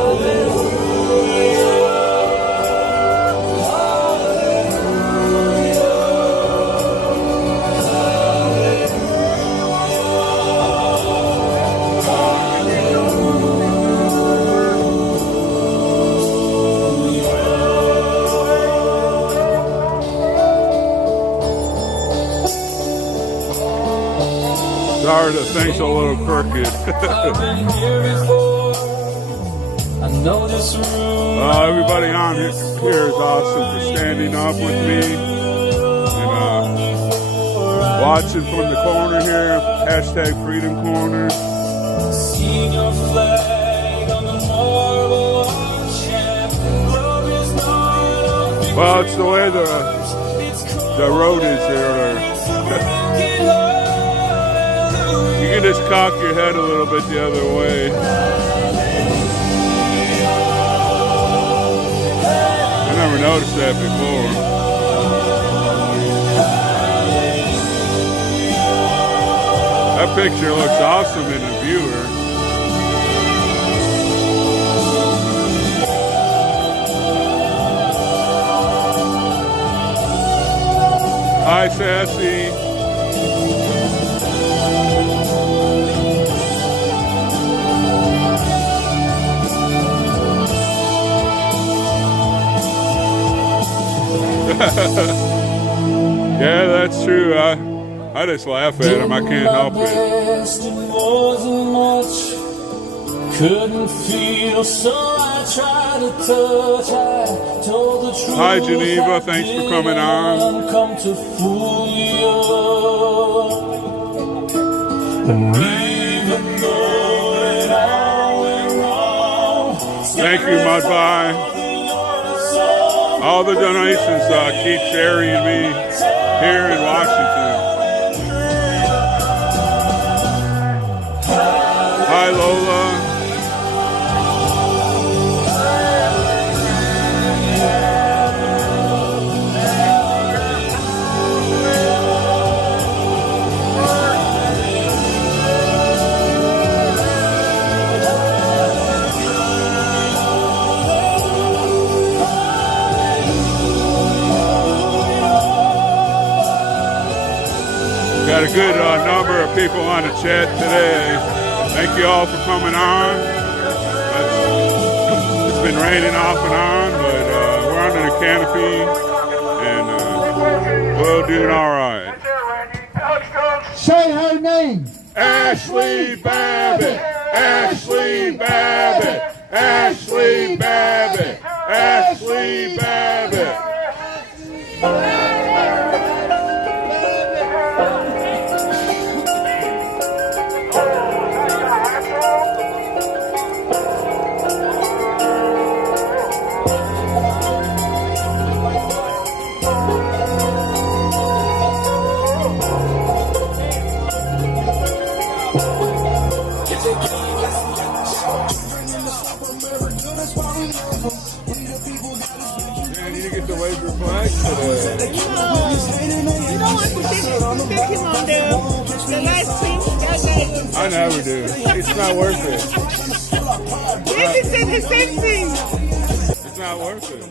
Sorry, the thing's a little crooked. Everybody on here is awesome for standing up with me and watching from the corner here. Hashtag Freedom Corner. Well, it's the way the road is here. You can just cock your head a little bit the other way. I never noticed that before. That picture looks awesome in the viewer. Hi, Sassy. Yeah, that's true. I just laugh at him. I can't help it. Couldn't feel, so I tried to touch. I told the truth. Hi, Geneva. Thanks for coming on. Come to fool you. And even though it all went wrong. Thank you, Mudbye. All the donations keep sharing me here in Washington. Hi, Lola. Got a good number of people on the chat today. Thank you all for coming on. It's been raining off and on, but we're under the canopy, and we're doing all right. Say her name. Ashley Babbitt. Ashley Babbitt. Ashley Babbitt. Ashley Babbitt. Man, you get the wave your flag today. You don't want to pick him on the live stream. I never do. It's not worth it. Yeah, David said the same thing. It's not worth it.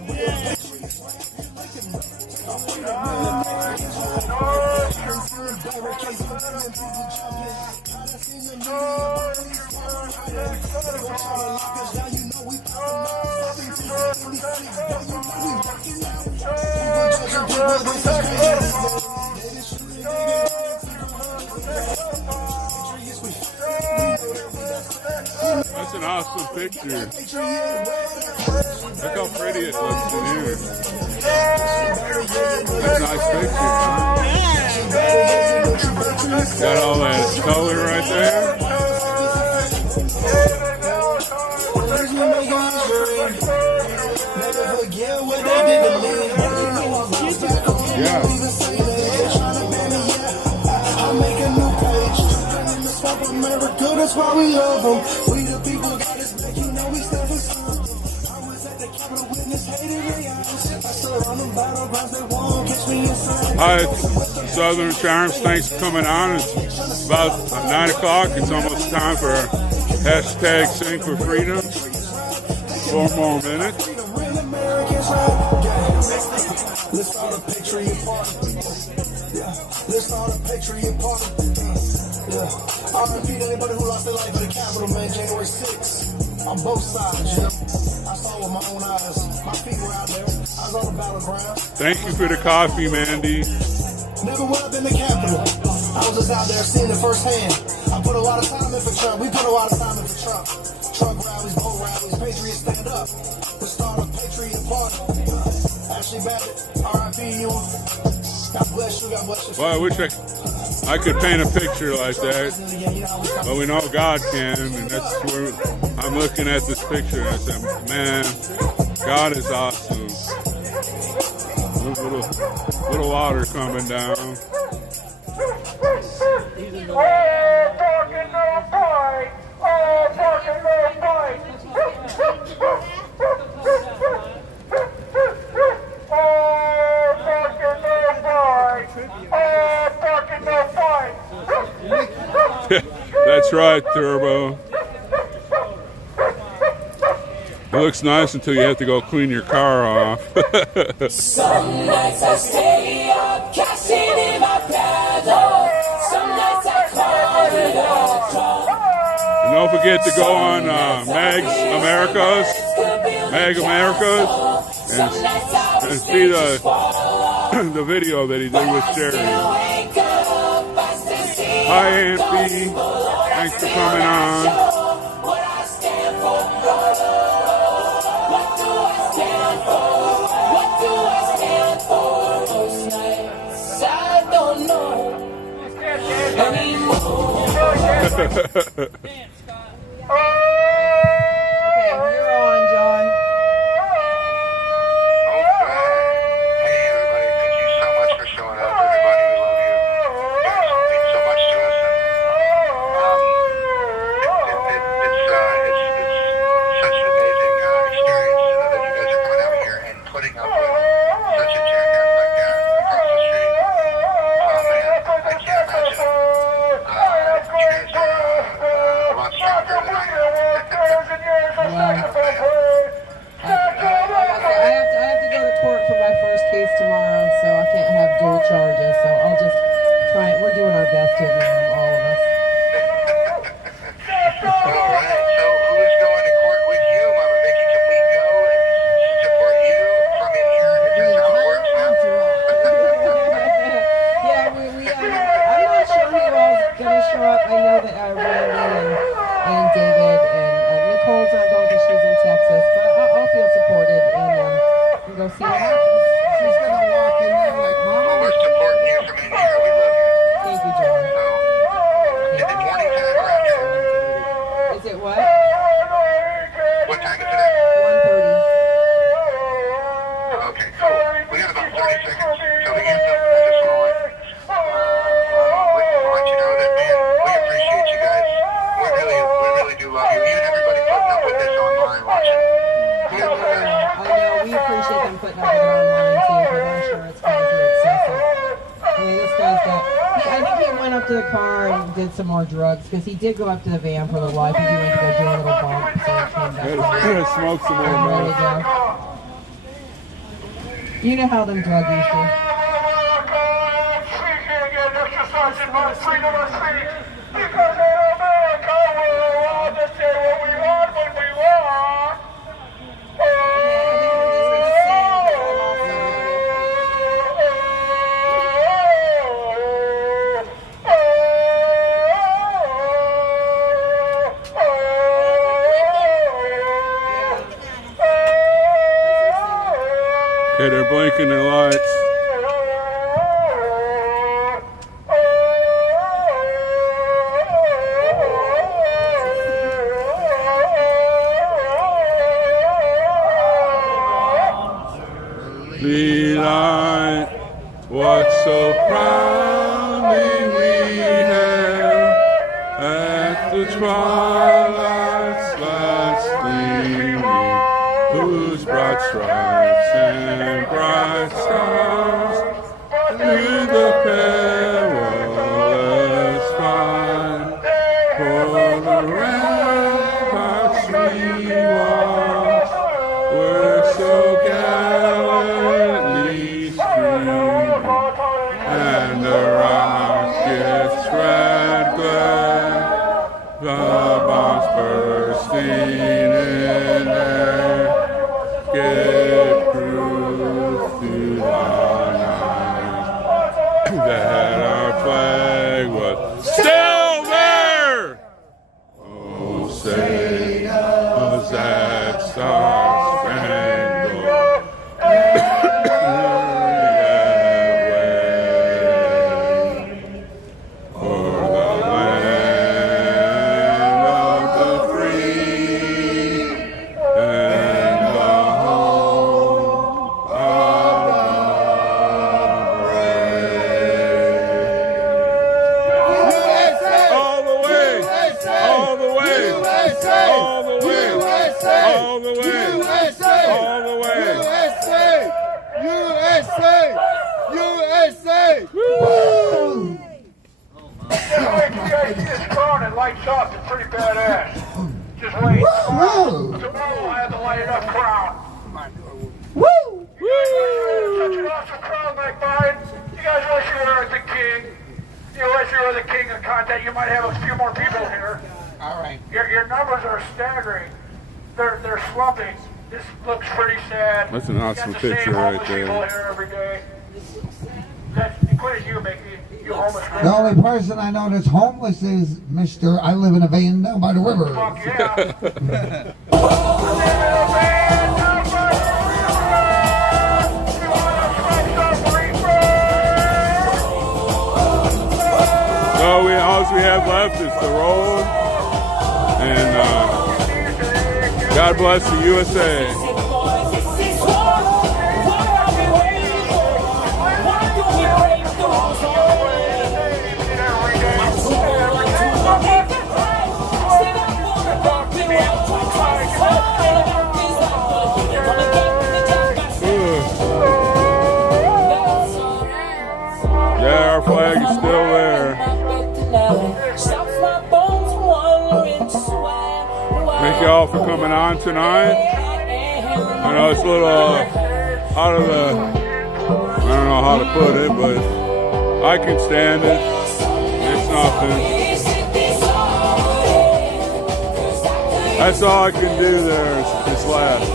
That's an awesome picture. Look how pretty it looks in here. That's a nice picture, huh? Got all that color right there. Yeah. That's why we love them. We the people got this back, you know we stand for some. I was at the Capitol witness, hated reactions. I stood on the battlegrounds that won't catch me inside. Hi, Southern Charms. Thanks for coming on. It's about 9 o'clock. It's almost time for hashtag Sing for Freedom. 4 more minutes. Let's start a Patriot Party. Yeah, let's start a Patriot Party. Yeah. R.I.P. to anybody who lost their life at the Capitol, man, January 6th. On both sides, you know. I saw with my own eyes. My feet were out there. I was on the battleground. Thank you for the coffee, Mandy. Never went up in the Capitol. I was just out there seeing it firsthand. I put a lot of time in for Trump. We put a lot of time in for Trump. Trump rallies, boat rallies, Patriots stand up. Let's start a Patriot Party. Ashley Babbitt, R.I.P. you. God bless you, God bless you. Well, I wish I could paint a picture like that, but we know God can, and that's where I'm looking at this picture. I said, man, God is awesome. Little water coming down. That's right, Turbo. It looks nice until you have to go clean your car off. Some nights I stay up, cashing in my paddle. Some nights I call it a draw. And don't forget to go on Mag Americas, and see the video that he did with Sherry. Hi, Auntie. Thanks for coming on. Okay, you're on, John. Tomorrow, so I can't have dual charges, so I'll just try it. We're doing our best to ignore them, all of us. Alright, so who's going to court with you, Mama Vicky? Can we go and support you from in here? Is this how it works now? Yeah, I'm not sure who all's going to show up. I know that Randy and David and Nicole's not going because she's in Texas, but I'll feel supported and go see what happens. She's going to walk in there like, Mama, we're supporting you from in here. We love you. Thank you, John. So, is it morning time or afternoon? Is it what? What time is it at? 1:30. Okay, cool. We got about 30 seconds till the anthem. I just want you to know that, man, we appreciate you guys. We really do love you. Even everybody putting up with this online watching. You guys are the best. I know, we appreciate them putting up with it online too, but I'm sure it's kind of excessive. I mean, this guy's got, I think he went up to the car and did some more drugs, because he did go up to the van for a little while. I think he went to go do a little bump, so he came back. Gotta smoke some more, There you man. go. You know how them druggies do. Okay, they're blinking their lights. The light, what so proudly we hailed at the twilight's last gleaming, whose bright stripes and bright stars through the perilous fight, for the ramparts we watched were so gallantly streaming, and the rockets' red glare, the bombs bursting in air, gave proof through the night that our flag was still there. Oh, say was that star-spangled for the land of the free and the home of the brave. All the way, all the way, all the way, all the way, all the way. USA! USA! Woo! Just wait till you guys see this crown and lights up. It's pretty badass. Just wait. Tomorrow I'll have the lighted up crown. Woo! Such an awesome crown like mine. You guys wish you were the king. You wish you were the king of content. You might have a few more people here. All right. Your numbers are staggering. They're slumping. This looks pretty sad. That's an awesome You got the picture same right homeless people there. here every day. That's including you, Mickey. You homeless man. The only person I know that's homeless is Mr. I live in a van down by the river. Fuck yeah. So all we have left is the road, and God bless the USA. Yeah, our flag is still there. Thank y'all for coming on tonight. I know it's a little out of the, I don't know how to put it, but I can stand it. It's nothing. That's all I can do there is laugh.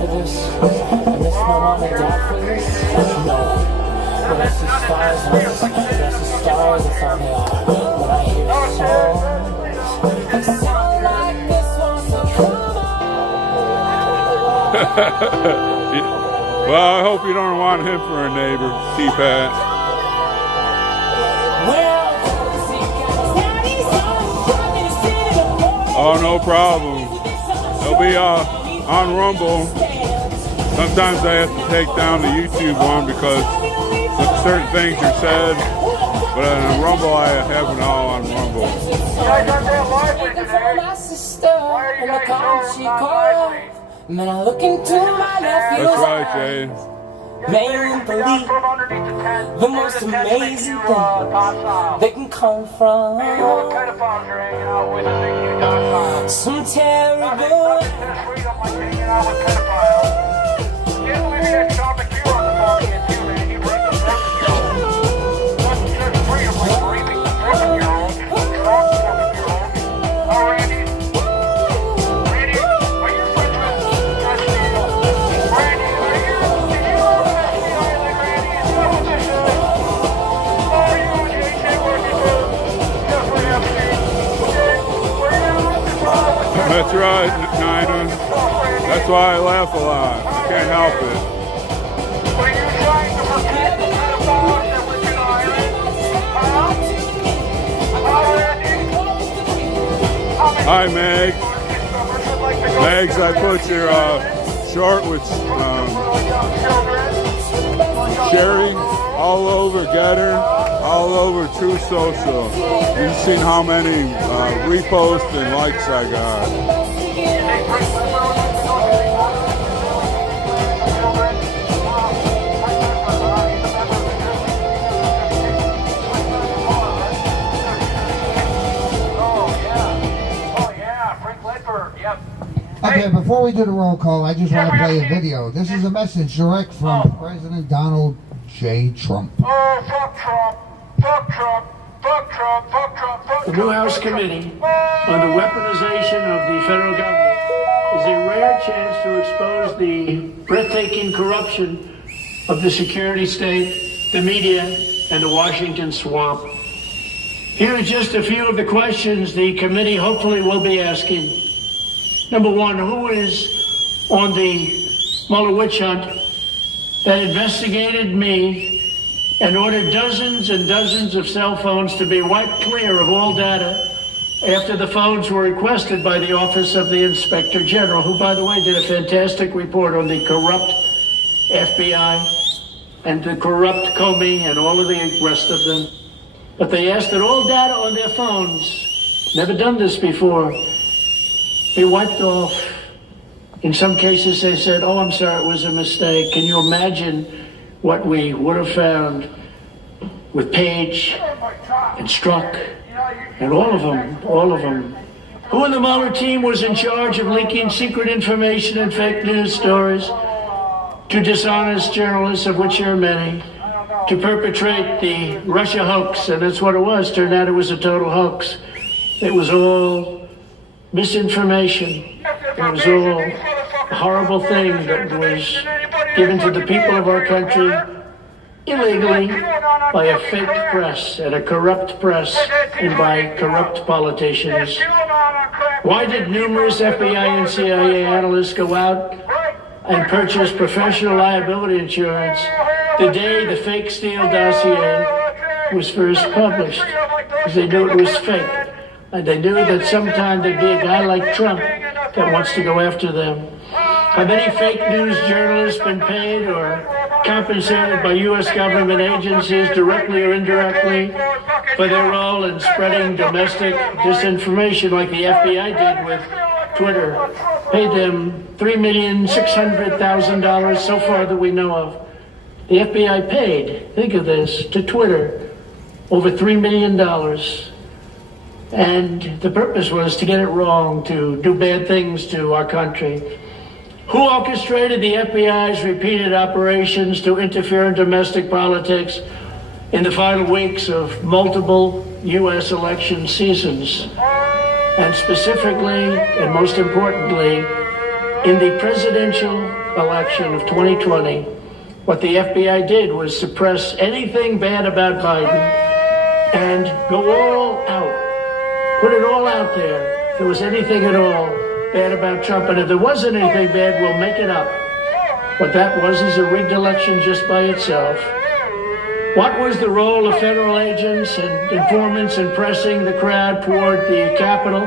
For this, and this my mom and dad for this? No. But that's the stars, that's the stars that's on the eye. When I hear songs, it sounds like this one's so Well, I hope you don't want him for a neighbor, T-Pat. well, see, daddy's on, Oh, no problem. They'll be on Rumble. Sometimes I have to take down the YouTube one because certain things are said. But on Rumble, I have it all on Rumble. Man, I look into my nephew's That's right, Jay. Man, you wouldn't believe the most amazing things that can come from some terrible. That's right, Nina. That's why I laugh a lot. I can't help it. Hi, Meg. Megs, I put your short with Sherry all over Getter, all over True Social. You've seen how many reposts and likes I got. Okay, before we do the roll call, I just want to play a video. This is a message direct from President Donald J. Trump. Oh, fuck Trump. Fuck Trump. Fuck Trump. Fuck Trump. Fuck The new House Committee on the Weaponization of the Federal Government is a rare chance to expose the breathtaking corruption of the security state, the media, and the Washington swamp. Here are just a few of the questions the committee hopefully will be asking. Number one, who is on the Mueller witch hunt that investigated me and ordered dozens and dozens of cell phones to be wiped clear of all data after the phones were requested by the Office of the Inspector General, who, by the way, did a fantastic report on the corrupt FBI and the corrupt Comey and all of the rest of them. But they asked that all data on their phones, never done this before, be wiped off. In some cases, they said, oh, I'm sorry, it was a mistake. Can you imagine what we would have found with Page and Strzok and all of them? Who in the Mueller team was in charge of leaking secret information and fake news stories to dishonest journalists, of which there are many, to perpetrate the Russia hoax? And that's what it was. Turned out it was a total hoax. It was all misinformation. It was all a horrible thing that was given to the people of our country illegally by a fake press and a corrupt press and by corrupt politicians. Why did numerous FBI and CIA analysts go out and purchase professional liability insurance the day the fake Steele dossier was first published? Because they knew it was fake. And they knew that sometime there'd be a guy like Trump that wants to go after them. Have any fake news journalists been paid or compensated by U.S. government agencies directly or indirectly for their role in spreading domestic disinformation like the FBI did with Twitter? Paid them $3,600,000 so far that we know of. The FBI paid, think of this, to Twitter over $3 million. And the purpose was to get it wrong, to do bad things to our country. Who orchestrated the FBI's repeated operations to interfere in domestic politics in the final weeks of multiple U.S. election seasons? And specifically, and most importantly, in the presidential election of 2020, what the FBI did was suppress anything bad about Biden and go all out. Put it all out there. If there was anything at all bad about Trump, and if there wasn't anything bad, we'll make it up. What that was is a rigged election just by itself. What was the role of federal agents and informants in pressing the crowd toward the Capitol?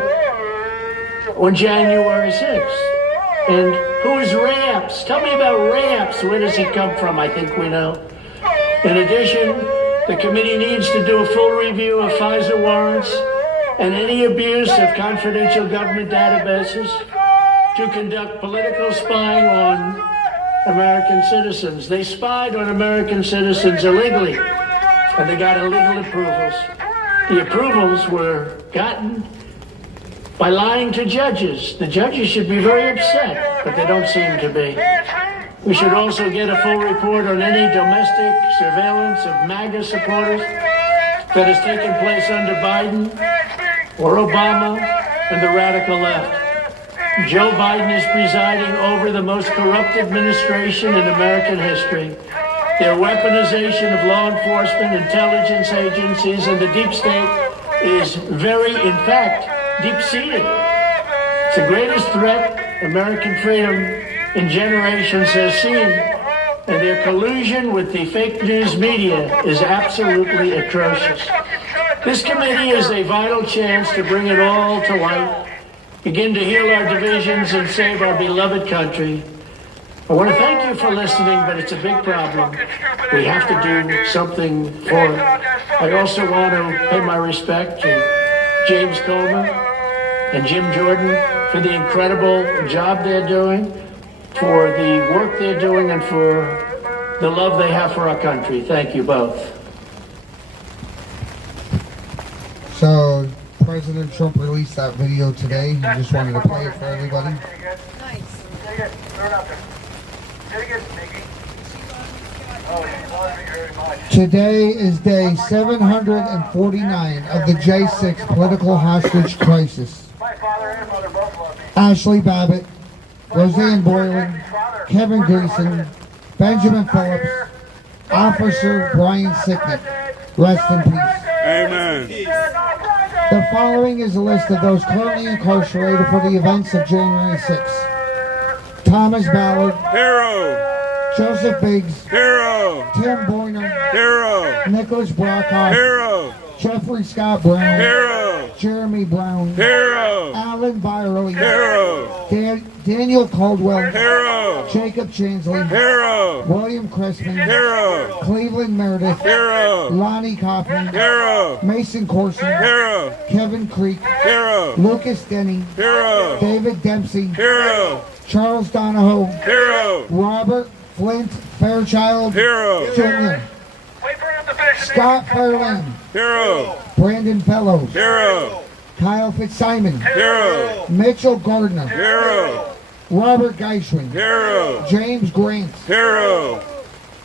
on January 6th. And who is Ramps? Tell me about Ramps. Where does he come from? I think we know. In addition, the committee needs to do a full review of FISA warrants and any abuse of confidential government databases to conduct political spying on American citizens. They spied on American citizens illegally, and they got illegal approvals. The approvals were gotten by lying to judges. The judges should be very upset, but they don't seem to be. We should also get a full report on any domestic surveillance of MAGA supporters that has taken place under Biden or Obama and the radical left. Joe Biden is presiding over the most corrupt administration in American history. Their weaponization of law enforcement, intelligence agencies, and the deep state is very, in fact, deep-seated. It's the greatest threat American freedom in generations has seen, and their collusion with the fake news media is absolutely atrocious. This committee is a vital chance to bring it all to light, begin to heal our divisions, and save our beloved country. I want to thank you for listening, but it's a big problem. We have to do something for it. I also want to pay my respect to James Comer and Jim Jordan for the incredible job they're doing, for the work they're doing, and for the love they have for our country. Thank you both. So, President Trump released that video today. I just wanted to play it for everybody. Today is day 749 of the J6 political hostage crisis. Ashley Babbitt, Roseanne Boylan, Kevin Gleason, Benjamin Phillips, Officer Brian Sicknick. Rest in peace. Amen. The following is a list of those currently incarcerated for the events of January 6th. Thomas Ballard. Hero. Joseph Biggs. Hero. Tim Boyner. Hero. Nicholas Brockhoff. Hero. Jeffrey Scott Brown. Hero. Jeremy Brown. Hero. Alan Byerly. Hero. Daniel Caldwell. Hero. Jacob Chansley. Hero. William Crispin. Hero. Cleveland Meredith. Hero. Lonnie Kaufman. Hero. Mason Corson. Hero. Kevin Creek. Hero. Lucas Denny. Hero. David Dempsey. Hero. Charles Donahoe. Hero. Robert Flint Fairchild. Hero. Jr. Scott Fairland. Hero. Brandon Fellows. Hero. Kyle Fitzsimon. Hero. Mitchell Gardner. Hero. Robert Geishwin. Hero. James Grant. Hero.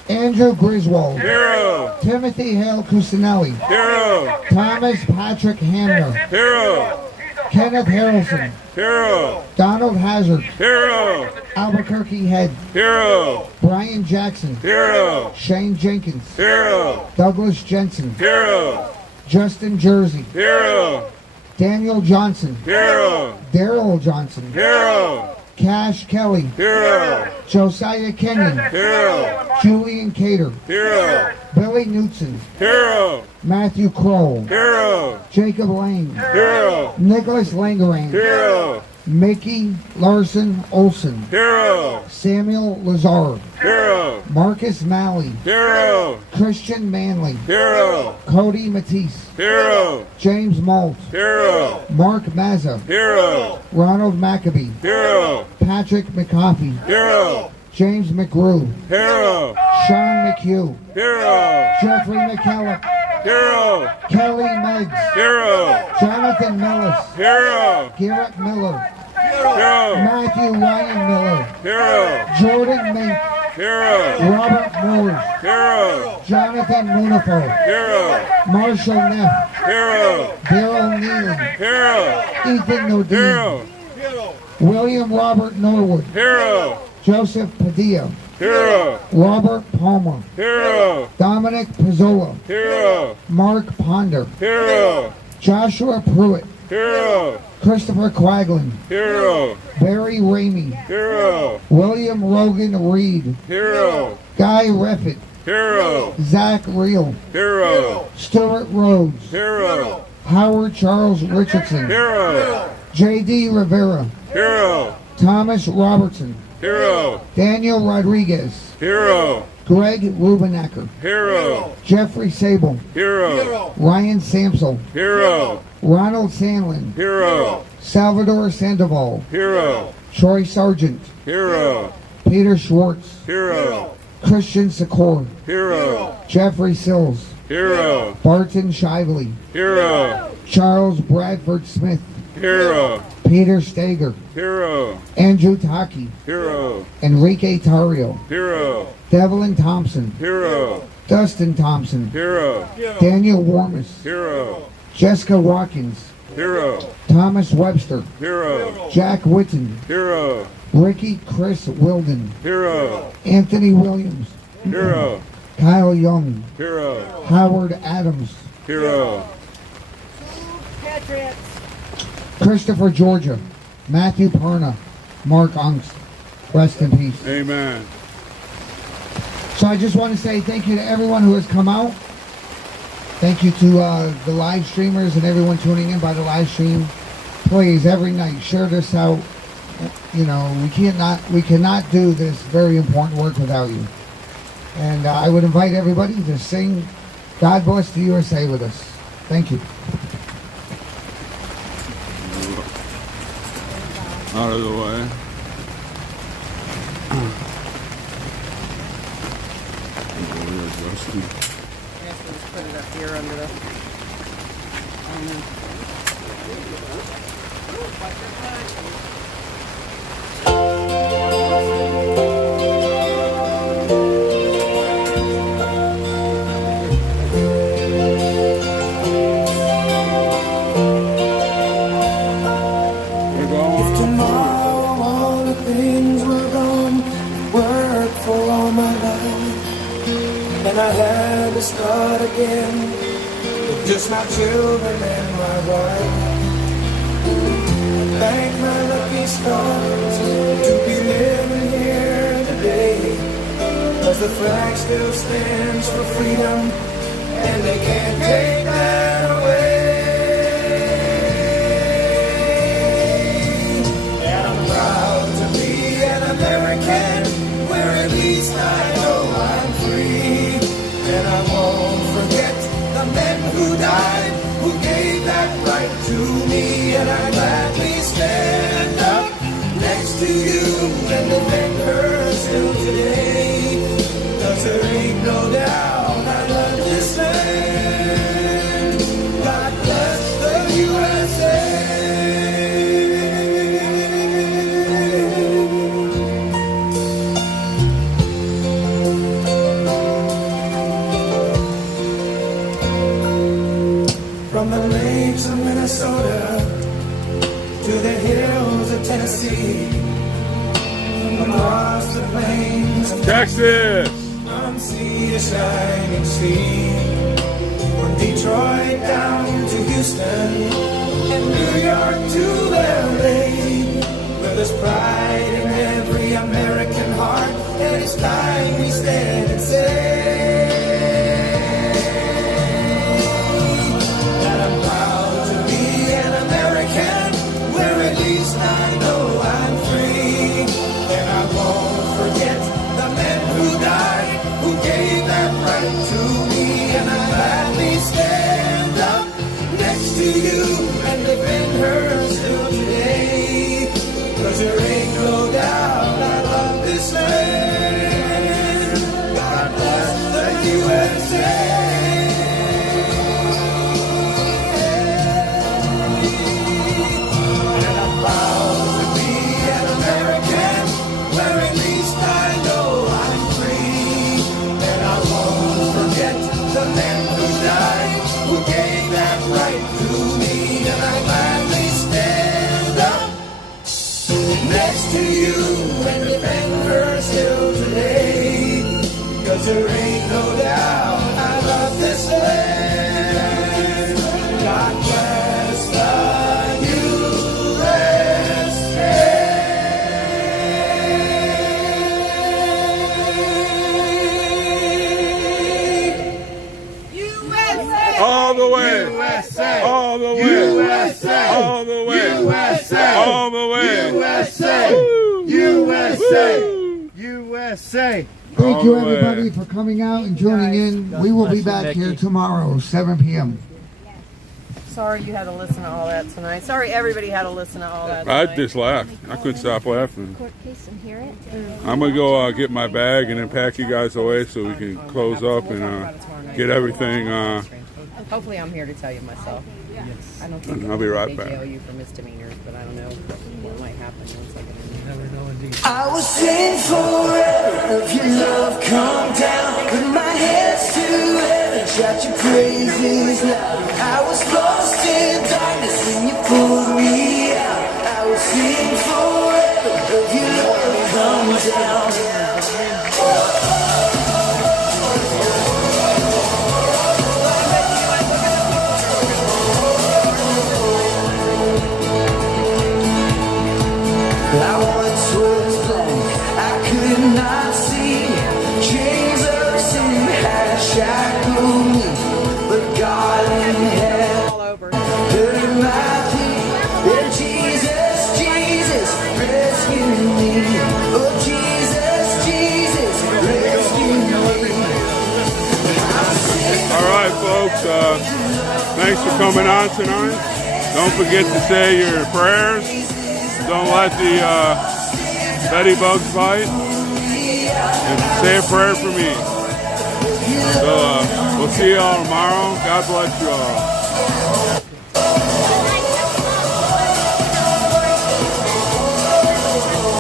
Andrew Griswold. Hero. Timothy Hale Cusinelli. Hero. Thomas Patrick Hamner. Hero. Kenneth Harrelson. Hero. Donald Hazard. Hero. Albuquerque Head. Hero. Brian Jackson. Hero. Shane Jenkins. Hero. Douglas Jensen. Hero. Justin Jersey. Hero. Daniel Johnson. Hero. Daryl Johnson. Hero. Cash Kelly. Hero. Josiah Kenyon. Hero. Julian Cater. Hero. Billy Knutson. Hero. Matthew Kroll. Hero. Jacob Lane. Hero. Nicholas Langerang. Hero. Mickey Larson Olson. Hero. Samuel Lazar. Hero. Marcus Malley. Hero. Christian Manley. Hero. Cody Matisse. Hero. James Malt. Hero. Mark Mazza. Hero. Ronald Maccabee. Hero. Patrick McCoffey. Hero. James McGrew. Hero. Sean McHugh. Hero. Jeffrey McKellop. Hero. Kelly Meggs. Hero. Jonathan Millis. Hero. Garrett Miller. Hero. Matthew Ryan Miller. Hero. Jordan Mink. Hero. Robert Moores. Hero. Jonathan Munifo. Hero. Marshall Neff. Hero. Daryl Neely. Hero. Ethan Nodine. Hero. William Robert Norwood. Hero. Joseph Padilla. Hero. Robert Palmer. Hero. Dominic Pizzola. Hero. Mark Ponder. Hero. Joshua Pruitt. Hero. Christopher Quaglin. Hero. Barry Ramey. Hero. William Rogan Reed. Hero. Guy Reffitt. Hero. Zach Reel. Hero. Stuart Rhodes. Hero. Howard Charles Richardson. Hero. J.D. Rivera. Hero. Thomas Robertson. Hero. Daniel Rodriguez. Hero. Greg Rubenecker. Hero. Jeffrey Sable. Hero. Ryan Samsel. Hero. Ronald Sandlin. Hero. Salvador Sandoval. Hero. Troy Sargent. Hero. Peter Schwartz. Hero. Christian Sikor. Hero. Jeffrey Sills. Hero. Barton Shively. Hero. Charles Bradford Smith. Hero. Peter Stager. Hero. Andrew Taki. Hero. Enrique Tario. Hero. Devlin Thompson. Hero. Dustin Thompson. Hero. Daniel Warmus. Hero. Jessica Watkins. Hero. Thomas Webster. Hero. Jack Witten. Hero. Ricky Chris Wilden. Hero. Anthony Williams. Hero. Kyle Young. Hero. Howard Adams. Hero. Christopher Georgia. Matthew Perna. Mark Unks. Rest in peace. Amen. So I just want to say thank you to everyone who has come out. Thank you to the live streamers and everyone tuning in by the live stream. Please, every night, share this out. You know, we cannot do this very important work without you. And I would invite everybody to sing God Bless the USA with us. Thank you. Out of the way. Put it up here under the... If tomorrow all the things were gone, worked for all my life, and I had to start again with just my children and my wife. Thank my lucky stars to be living here today, 'cause the flag still stands for freedom, and they can't take that away. And I'm proud to be an American, where at least I know I'm free. And I won't forget the men who died, who gave that right to me. And I gladly stand up next to you and defend her still today. 'Cause there ain't no doubt I love this land. God bless the USA. From the lakes of Minnesota to the hills of Tennessee, across the plains of Texas, from sea to shining sea, from Detroit down to Houston, and New York to LA, where there's pride in every American heart, and it's time we stand and say that I'm proud to be an American, where at least I know I'm free. And I won't forget the men who died, who gave that right to me. And I gladly stand up next to you and defend her still today. 'Cause there ain't no doubt I love this land. God bless the USA. And I'm proud to be an American, where at least I know I'm free. And I won't forget the men who died, who gave that right to me. And I gladly stand up USA. All the way. USA. Woo. USA. Woo. USA. Thank you, everybody, for coming out and joining in. We will be back here tomorrow, 7 p.m. Sorry you had to listen to all that tonight. Sorry everybody had to listen to all that tonight. I just laughed. I couldn't stop laughing. Court case and hear it. I'm going to go get my bag and then pack you guys away so we can close up and get everything. Hopefully I'm here to tell you myself. I don't think I'll be right they back. jail you for misdemeanors, but I don't know what might happen once I get in there. Never know indeed. I was singing forever if your love come down. Put my hands to heaven, shout your praises loud. I was lost in darkness when you pulled me out. I was singing forever if your love come down. I once was blind, I could not see. Chains of sin had shackled me, but God in heaven heard my plea. And Jesus, Jesus, rescue me. Oh Jesus, Jesus, rescue me. All right, folks. Thanks for coming on tonight. Don't forget to say your prayers. Don't let the Betty bugs bite. And say a prayer for me. So we'll see you all tomorrow. God bless you all.